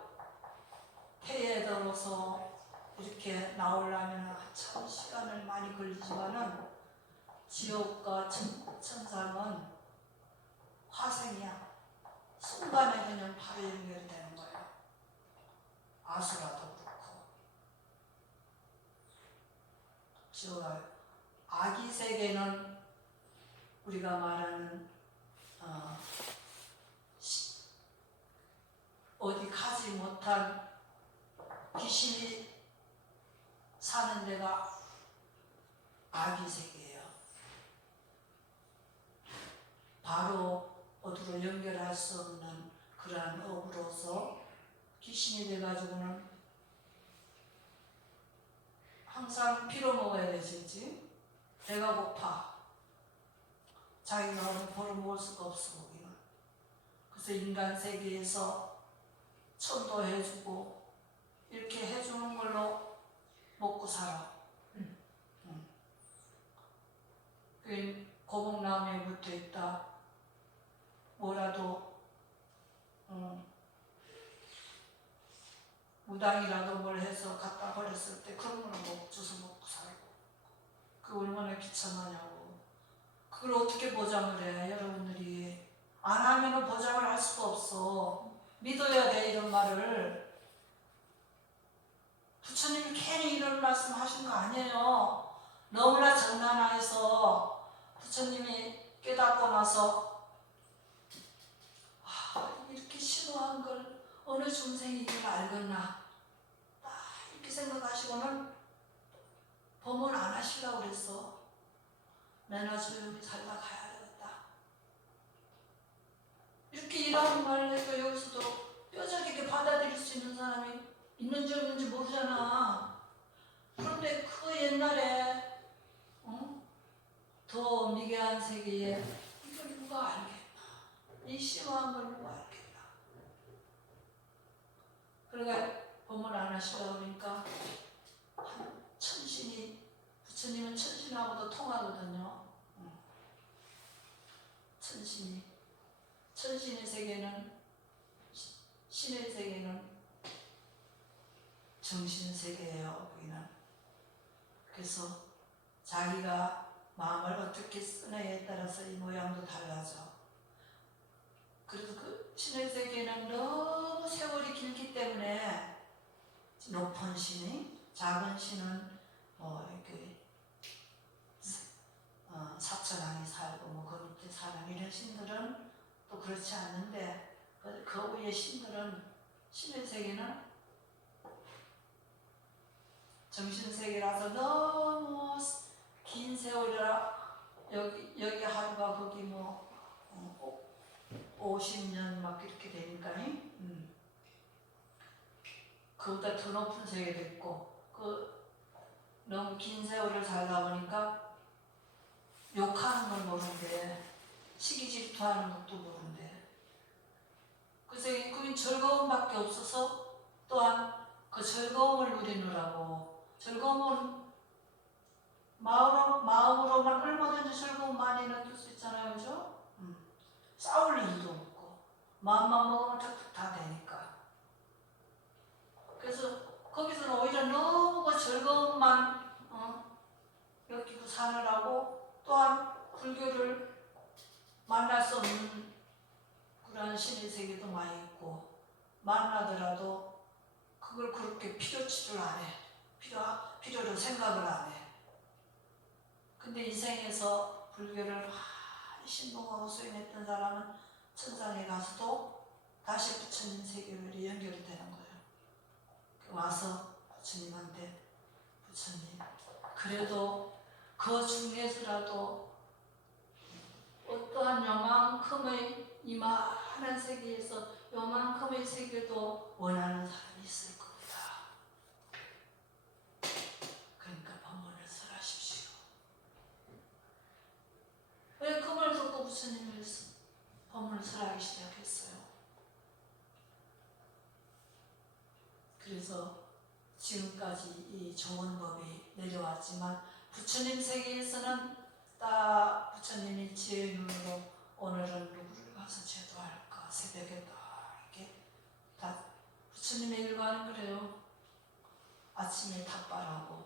태에 들어서 이렇게 나오려면 참 시간을 많이 걸리지만은 지옥과 천상은 화생이야. 순간에 그냥 바로 연결이 되는 거예요. 아수라도 그렇고. 지옥 아기 세계는 우리가 말하는 어디 가지 못한 귀신이 사는 데가 아기 세계예요. 바로 어디로 연결할 수 없는 그러한 업으로서 귀신이 돼가지고는 항상 피로 먹어야 되지. 배가 고파. 자기가 벌어 먹을 수가 없어 거기는. 그래서 인간 세계에서 천도해주고 이렇게 해주는 걸로 먹고 살아. 그 고목나무에 붙어 있다. 뭐라도 무당이라도 뭘 해서 갖다 버렸을 때 그런 거는 주워 먹고 살고. 그 얼마나 비참하냐고. 그걸 어떻게 보장을 해, 여러분들이. 안 하면은 보장을 할 수가 없어. 믿어야 돼, 이런 말을. 부처님이 괜히 이런 말씀 하신 거 아니에요. 너무나 정난하에서 부처님이 깨닫고 나서 이렇게 심오한 걸 어느 중생이 이걸 알겠나 이렇게 생각하시고는 법문 안 하시려고 그랬어. 내나 조용히 살다 가야 되겠다. 이렇게 일하는 말을 해도 여기서도 뼈저리게 받아들일 수 있는 사람이 있는지 없는지 모르잖아. 그런데 그 옛날에 더 미개한 세계에 이걸 누가 알겠나? 이 심오한 걸 누가 알겠나? 그러니까 법문 안 하시려고 그러니까 천신이, 부처님은 천신하고도 통하거든요. 천신의 세계는, 신의 세계는 정신 세계예요. 거기는. 그래서 자기가 마음을 어떻게 쓰느냐에 따라서 이 모양도 달라져. 그래서 그 신의 세계는 너무 세월이 길기 때문에 높은 신이, 작은 신은 이렇게 사천왕이 살고 그 밑에 사람 이런 신들은 또 그렇지 않는데 그 위에 신들은, 신의 세계는 정신세계라서 너무 긴 세월이라 여기 하루가 거기 50년 막 이렇게 되니까 그보다 더 높은 세계도 있고 너무 긴 세월을 살다 보니까 욕하는 걸 모르는데 시기 질투하는 것도 모르는데 그래서 그게 즐거움밖에 없어서 또한 그 즐거움을 누리느라고 즐거움은 마음으로만 얼마든지 즐거움 많이 느낄 수 있잖아요. 그죠? 싸울 일도 없고 마음만 먹으면 다 되니까. 그래서 거기서는 오히려 너무 그 즐거움만 느끼고 사느라고 또한 불교를 만날 수 없는 그런 신의 세계도 많이 있고 만나더라도 그걸 그렇게 필요치를 안 해. 필요로 생각을 안 해. 근데 인생에서 불교를 많이 신봉하고 수행했던 사람은 천상에 가서도 다시 부처님 세계로 연결이 되는 거예요. 와서 부처님한테 부처님 그래도 그 중에서라도 어떠한 요만큼의 이만한 세계에서 요만큼의 세계도 원하는 사람이 있을 겁니다. 그러니까 법문을 설하십시오. 왜 그 말 듣고 부처님을 법문을 설하기 시작했어요? 그래서 지금까지 이 좋은 법이 내려왔지만 부처님 세계에서는 딱 부처님이 지혜의 눈으로 오늘은 누구를 가서 제도할까 새벽에 딱 이렇게 다 부처님의 일과는 그래요. 아침에 닭발하고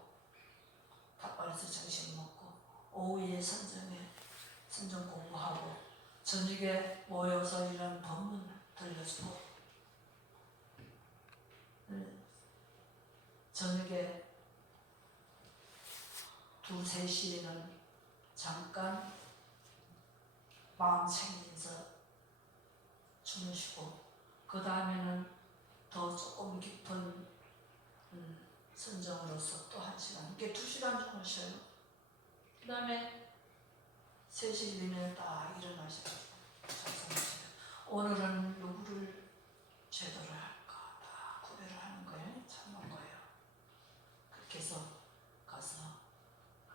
닭발에서 점심 먹고 오후에 선정 공부하고 저녁에 모여서 이런 법문을 들려주고 저녁에 2, 3시에는 잠깐 마음 챙기면서 주무시고 그 다음에는 더 조금 깊은 선정으로서 또 1시간 이렇게 2시간 주무셔요. 그 다음에 3시 되면 딱 일어나셔요. 오늘은 누구를 제도를 할까 다 구별을 하는 거예요. 찾는 거예요. 그렇게 해서 가서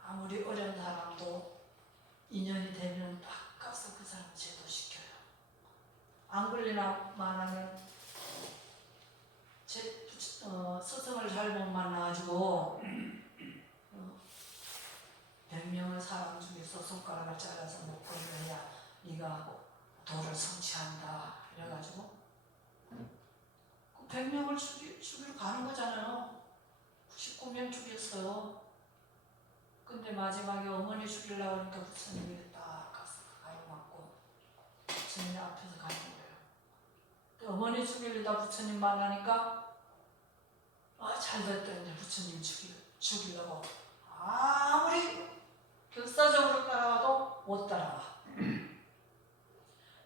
아무리 어려운 사람도 인연이 되면 바꿔서 그 사람 제도시켜요. 안 걸리나만 하면 스승을 잘못 만나가지고 100명의 사람 중에서 손가락을 잘라서 목걸이를 해야 네가 도를 성취한다 이래가지고 그 100명을 죽이러 가는 거잖아요. 99명 죽였어요. 근데 마지막에 어머니 죽이려고 하니까 부처님이 딱 가서 가위 맞고 부처님 앞에서 가는 거예요. 근데 어머니 죽이려다 부처님 만나니까 잘 됐다. 이제 부처님 죽이려고 아무리 결사적으로 따라가도 못 따라가.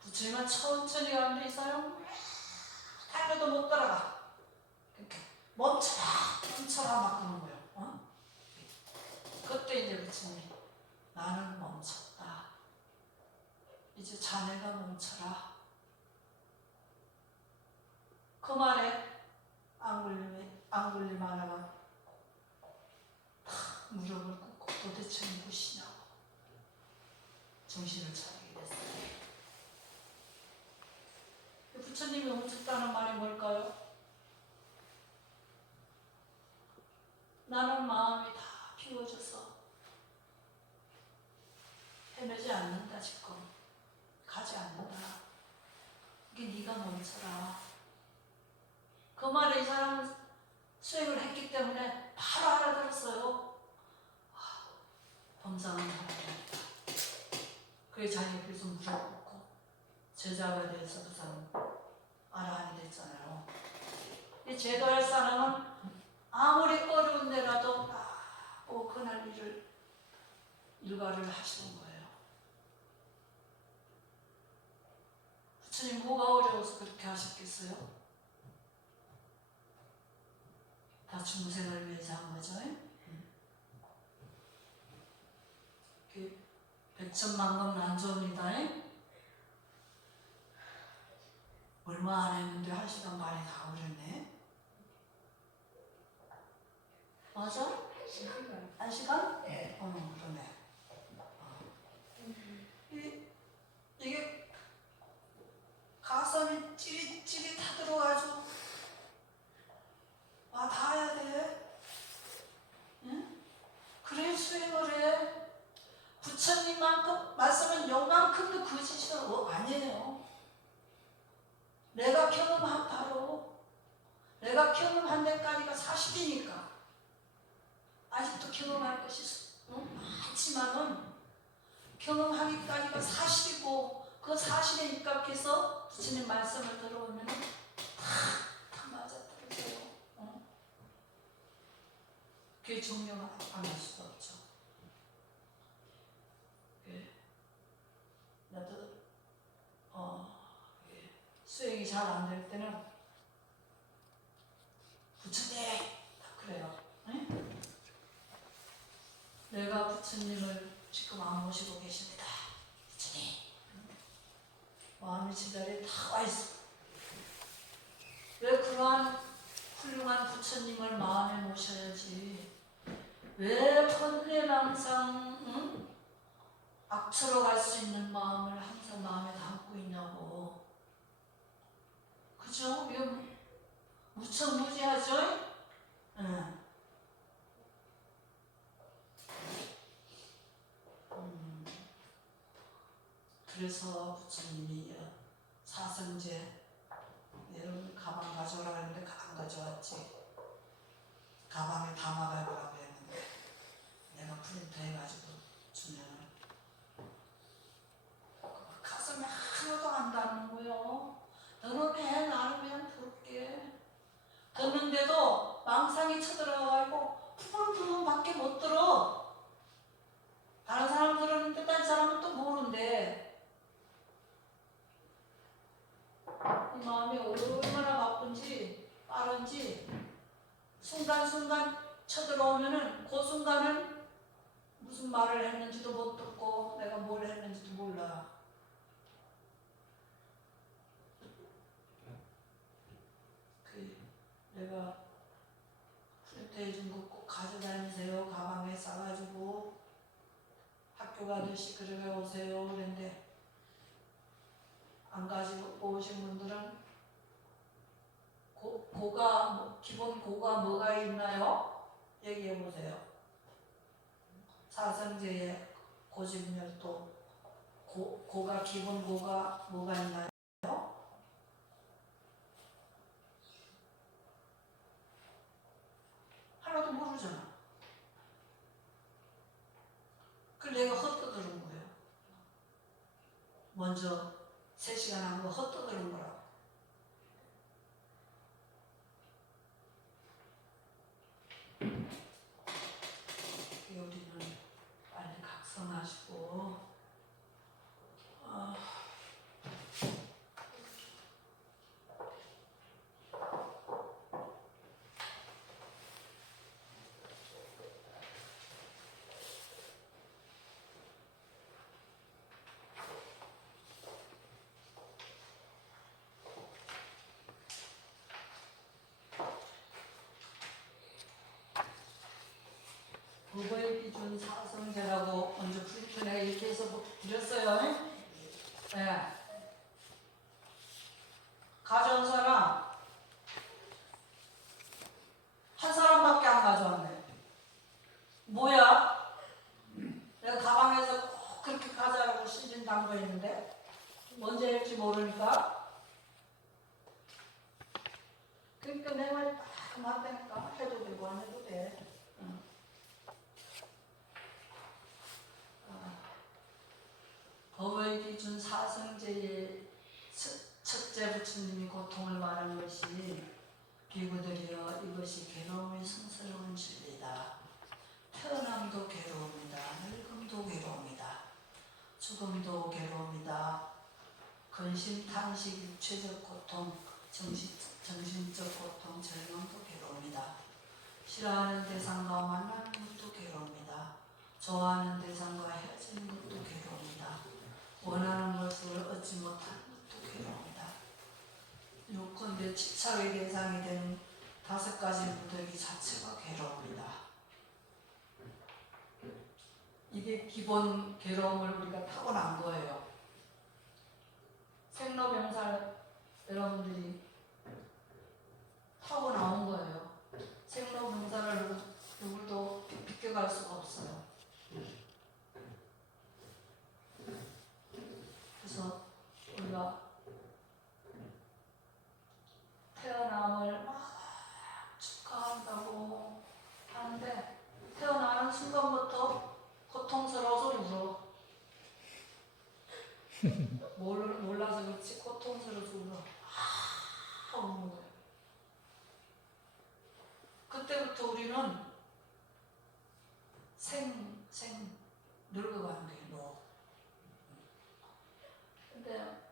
부처님은 천천히 가는데 이 사람 달려도 못 따라가. 그러니까 멈춰라 막 그러는 거예요. 그때 이제 부처님 나는 멈췄다. 이제 자네가 멈춰라. 그 말에 앙굴림 하나가 탁 무릎을 꿇고 도대체 누구시냐고 정신을 차리게 됐어요. 부처님이 멈췄다는 말이 뭘까요? 나는 마음이 다 비워져서 헤매지 않는다 지금. 가지 않는다. 이게 네가 멈춰라. 그 말에 이 사람은 수행을 했기 때문에 바로 알아들었어요. 범상한 사람이다. 그게 자기 옆에서 무릎 꿇고 제자가 돼서 그 사람 아라한이 됐잖아요. 이 제도할 사람은 아무리 어려운 데라도 그날 일과를 하시는 거예요. 부처님 뭐가 어려워서 그렇게 하셨겠어요? 다 중생을 위해서 한 거죠. 백천만금 난조입니다. 얼마 안 했는데 1시간 반이 다 오렸네. 맞아? 1시간? 네. 그러네. 이게 가슴이 찌릿찌릿하더라가지고 다 해야 돼. 응? 그래 수행을 해. 부처님만큼 말씀은 요만큼도 거짓이 아니에요. 내가 경험한 바로 내가 경험한 데까지가 사실이니까 아직도 경험할 것이 많지만은 경험하기까지가 사실이고 그 사실에 입각해서 부처님 말씀을 들어오면 다 맞아떨어져요. 그게 종료가 안 할 수가 없죠. 나도 수행이 잘 안 될 때는 부처님 그래요. 응? 내가 부처님을 지금 안 모시고 계십니다. 부처님 마음이 제자리에 다 와 있어. 왜 그러한 훌륭한 부처님을 마음에 모셔야지? 왜 번뇌망상 악처로 갈 수 있는 마음을 항상 마음에 담고 있냐고. 그죠? 이거 무척 무지하죠? 응. 그래서 부처님이 사성제 여러분 가방 가져오라 했는데 안 가져왔지. 가방에 담아가라고 했는데 내가 프린터 해가지고 주면은 가슴에 하나도 안 닿는 거예요. 너는 해, 나는 그냥 들을게. 듣는데도 망상이 쳐들어가고 부분부분밖에 못 들어. 다른 사람 들었는데 다른 사람은 또 모르는데 이 마음이 얼마나 바쁜지 빠른지 순간순간 쳐들어오면은 그 순간은 무슨 말을 했는지도 못 듣고 내가 뭘 했는지도 몰라. 아저씨 그러게 오세요 그랬는데 안 가지고 오신 분들은 기본 고가 뭐가 있나요? 얘기해 보세요. 사성제의 고집열도 고가 기본 고가 뭐가 있나요? 하나도 모르잖아. 그걸 내가 헛떠들은 거예요. 먼저 3시간 한 거 헛떠들은 거라고. 우리는 빨리 각성하시고 법의 기준 사성제라고 먼저 프린트 내가 이렇게 해서 드렸어요. 네. 가져온 사람 한 사람밖에 안 가져왔네. 뭐야? 내가 가방에서 꼭 그렇게 가져라고 시즌 담고 있는데 뭔지 할지 모르니까 그러니까 내 말이 딱 맞다니까 해도 되고 안 해도 돼. 법의 기준 사성제의 첫째 부처님이 고통을 말한 것이 비구들이여 이것이 괴로움이 성스러운 진리다. 태어남도 괴로움이다. 늙음도 괴로움이다. 죽음도 괴로움이다. 근심, 탄식, 육체적 고통, 정신적 고통, 절망도 괴로움이다. 싫어하는 대상과 만나는 것도 괴로움이다. 좋아하는 대상과 헤어지는 것도 괴로움이다. 원하는 것을 얻지 못하는 것도 괴로움이다. 요컨대 집착의 대상이 된 5가지 무더기 자체가 괴로움이다. 이게 기본 괴로움을 우리가 타고난 거예요. 생로병사 여러분들이 타고나온 거예요. 생로병사를 누구도 비껴갈 수가 없어요. 그래서 우리가 태어남을 막 축하한다고 하는데 태어나는 순간부터 고통스러워서 울어. 몰라서 그렇지 고통스러워서 울어. 우는 거예요. 그때부터 우리는 늙어가는 거예요. 근데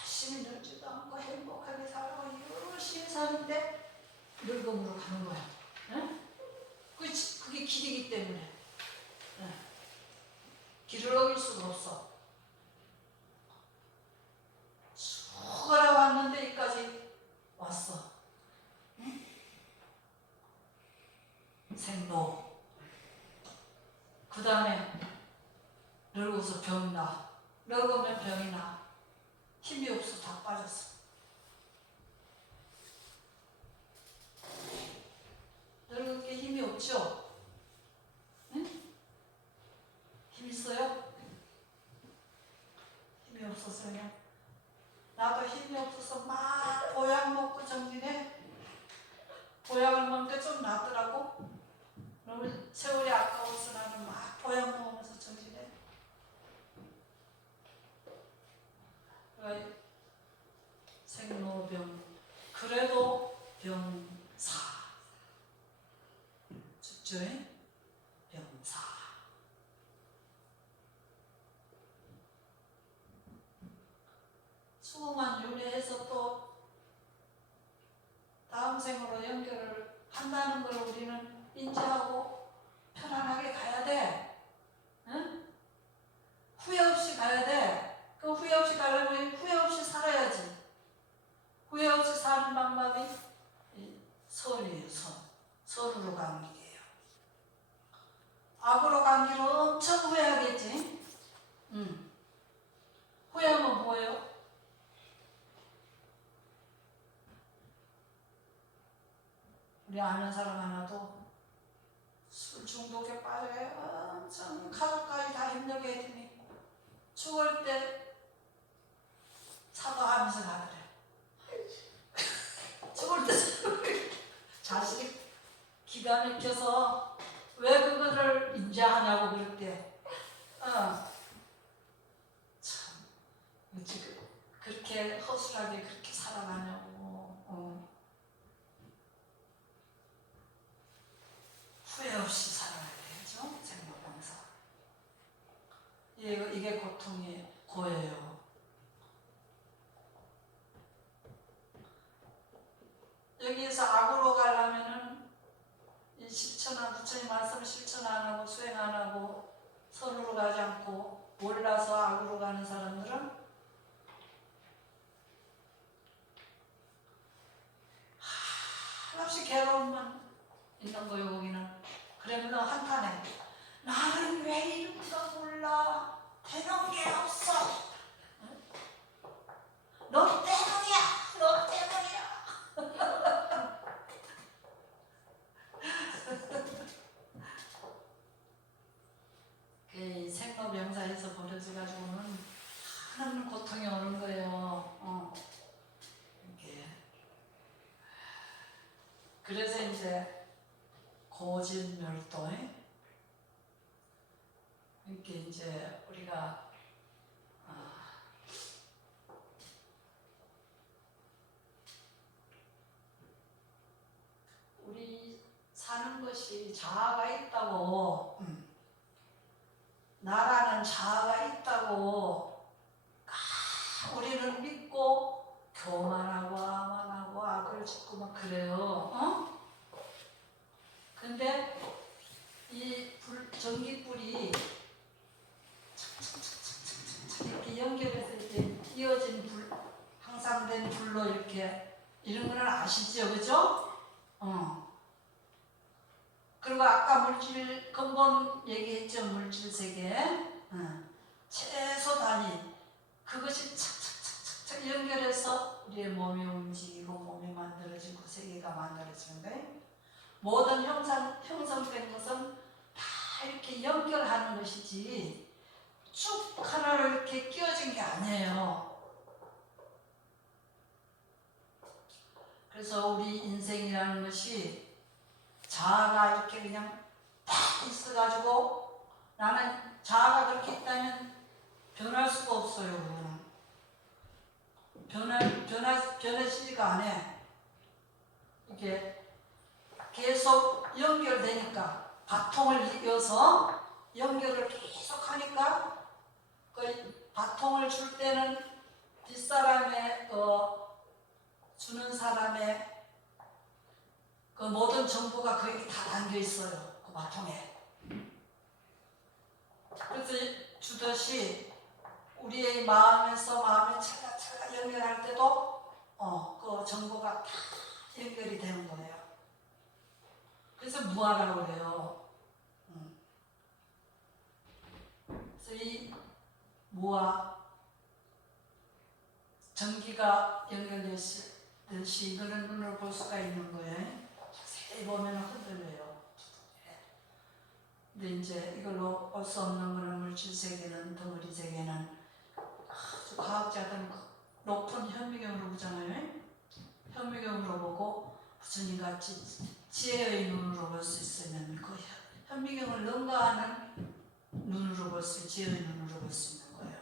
열심히 늙지도 않고 행복하게 살고 열심히 사는데 늙음으로 가는 거야. 응? 그게 길이기 때문에. 응. 길을 어길 수가 없어. 쭉 걸어왔는데 여기까지 왔어. 응? 생로. 그 다음에 늙어서 병이 나. 늙으면 병이 나. 힘이 없어. 다 빠졌어. 늙은 게 힘이 없죠? 응? 힘 있어요? 힘이 없었어요. 나도 힘이 없어서 막 보약 먹고 정진해. 보약을 먹는데 좀 낫더라고. 너무 세월이 아까워서 나는 막 보약 먹으면서 정진해. 생로병. 그래도 병사. 죽지 우리 아는 사람 하나도 술 중독에 빠져요. 엄청 가족까지 다 힘들게 했더니 죽을 때 사과하면서 가더래. 죽을 때 자식이 기가 막혀서 왜 그거를 인정하냐고 그럴 때, 참, 지금 그렇게 허술하게 그렇게 살아가냐고, 후회 없이 살아야 되죠, 생각하면서. 이게 고통이 고예요. 여기에서 악으로 가려면은 이 실천한 부처님 말씀을 실천 안 하고 수행 안 하고 선으로 가지 않고 몰라서 악으로 가는 사람들은 한없이 괴로움만 있는 거예요. 거기는. 그러면 한탄해. 나는 왜 이런지도 몰라. 되는 게 없어. 응? 너 때문이야. 너 때문이야. 그 생로병사에서 벌어져가지고는 하는 고통이 오는 거예요. 이렇게. 그래서 이제 고진멸도 이렇게 이제 우리가 우리 사는 것이 자아가 있다고, 나라는 자아가 있다고 우리는 믿고 교만하고 아만하고 악을 짓고 막 그래요. 근데 이 전기불이 이렇게 연결해서 이렇게 이어진 불, 항상된 불로 이렇게 이런 거는 아시죠, 그죠? 그리고 아까 물질 근본 얘기했죠, 물질 세계. 최소 단위 그것이 착착착착 연결해서 우리의 몸이 움직이고 몸이 만들어지고 세계가 만들어지는 거예요. 모든 형성된 것은 다 이렇게 연결하는 것이지 쭉 하나로 이렇게 끼워진 게 아니에요. 그래서 우리 인생이라는 것이 자아가 이렇게 그냥 딱 있어가지고 나는 자아가 그렇게 있다면 변할 수가 없어요. 변해지지가 않아. 이게 계속 연결되니까 바통을 이어서 연결을 계속 하니까 그 바통을 줄 때는 뒷사람의 주는 사람의 그 모든 정보가 거기 다 담겨 있어요. 그 바통에. 그래서 주듯이 우리의 마음에서 마음에 차가차가 연결할 때도 그 정보가 다 연결이 되는 거예요. 그래서 무아라고 그래요. 그래서 이 무아 전기가 연결되듯이 이거는 눈으로 볼 수가 있는 거예요. 자세히 보면 흔들려요. 근데 이제 이걸로 볼 수 없는 거는 물질 세계는 덩어리 세계는 아주 과학자들은 높은 현미경으로 보잖아요. 현미경으로 보고 부처님 같이 지혜의 눈으로 볼 수 있으면 그 현미경을 능가하는 눈으로 볼 수, 지혜의 눈으로 볼 수 있는 거예요.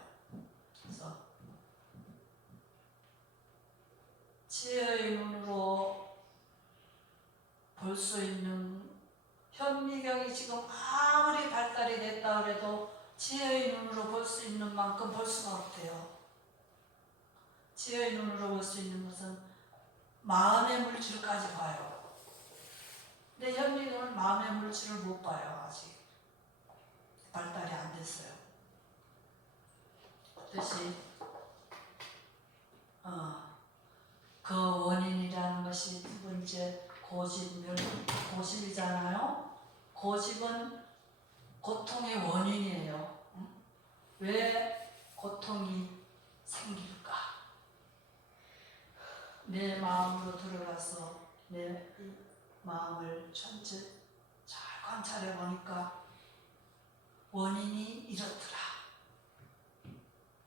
그래서 지혜의 눈으로 볼 수 있는 현미경이 지금 아무리 발달이 됐다 그래도 지혜의 눈으로 볼 수 있는 만큼 볼 수가 없대요. 지혜의 눈으로 볼 수 있는 것은 마음의 물질까지 봐요. 근데 현미경은 마음의 물질을 못 봐요. 아직 발달이 안 됐어요. 그것이 그 원인이라는 것이 두 번째 고집이잖아요. 고집은 고통의 원인이에요. 왜 고통이 생길까? 내 마음으로 들어가서 내 마음을 전체 잘 관찰해 보니까 원인이 이렇더라.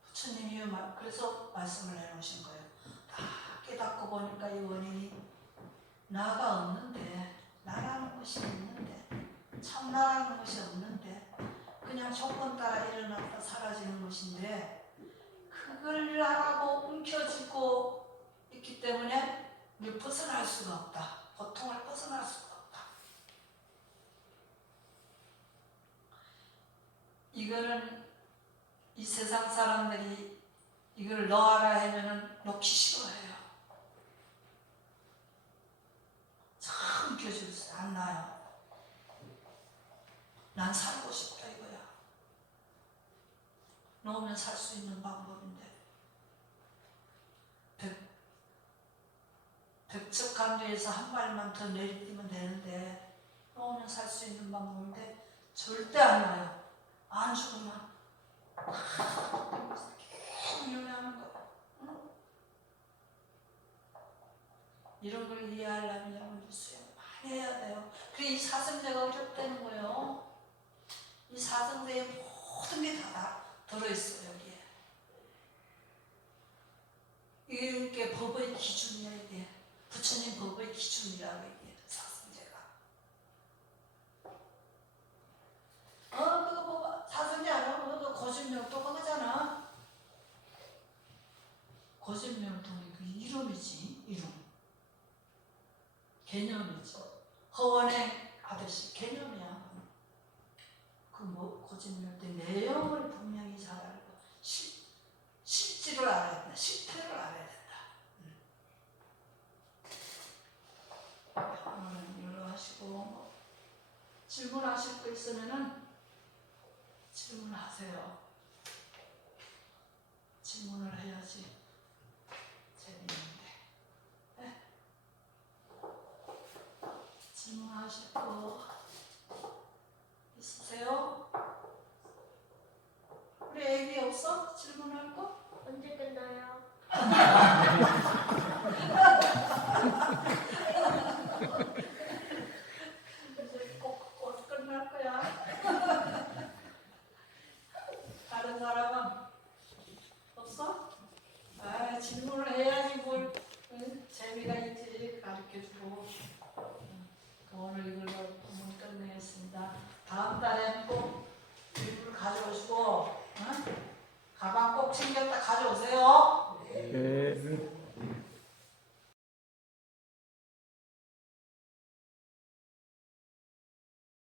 부처님이 그래서 말씀을 해놓으신 거예요. 다 깨닫고 보니까 이 원인이 나가 없는데, 나라는 것이 없는데, 참나라는 것이 없는데 그냥 조건 따라 일어났다 사라지는 것인데, 그걸 알아고 움켜쥐고 있기 때문에 우리 벗어날 수가 없다. 고통을 벗어날 수가 없다. 이거는 이 세상 사람들이 이걸 넣어라 하면은 놓기 싫어해요. 참 움켜줄 수 안 나요. 난 살고 싶다 이거야. 놓으면 살 수 있는 방법인데, 백척간도에서 한 발만 더 내리뛰면 되는데 놓으면 살 수 있는 방법인데 절대 안 나요. 안 죽으면 계속 연애하는 거야. 응? 이런 걸 이해하려면 여러분들 수행 많이 해야 돼요. 그래 이 사성제가 어렵다는 거예요. 이 사성제에 모든 게 다 들어있어요. 여기에. 이게 법의 기준이야. 이게 부처님 법의 기준이라고 이게 사성제가. 그거 뭐 사성제 알아? 그거 고집멸도 그거잖아. 고집멸도는 그 이름이지. 이름. 개념이지. 허원의 아저씨 개념이야. 그 뭐 고집멸도 내용을 분명히 잘 알고 실질을 알아야 된다. 실태를 알아야 된다. 이걸로 하시고 뭐 질문하실 거 있으면은 질문하세요. 질문을 해야지 재미있는데. 네? 질문하실 거 있으세요? 우리 애기 없어? 질문할 거? 언제 끝나요? 이제 꼭 끝날 거야. 다른 사람은 없어? 아, 질문을 해야지 뭘 재미가 있지. 가르쳐주고. 오늘 이걸로 부문 끝내겠습니다. 다음 달에는 꼭 일부를 가져오시고, 가방 꼭 챙겼다 가져오세요. 네.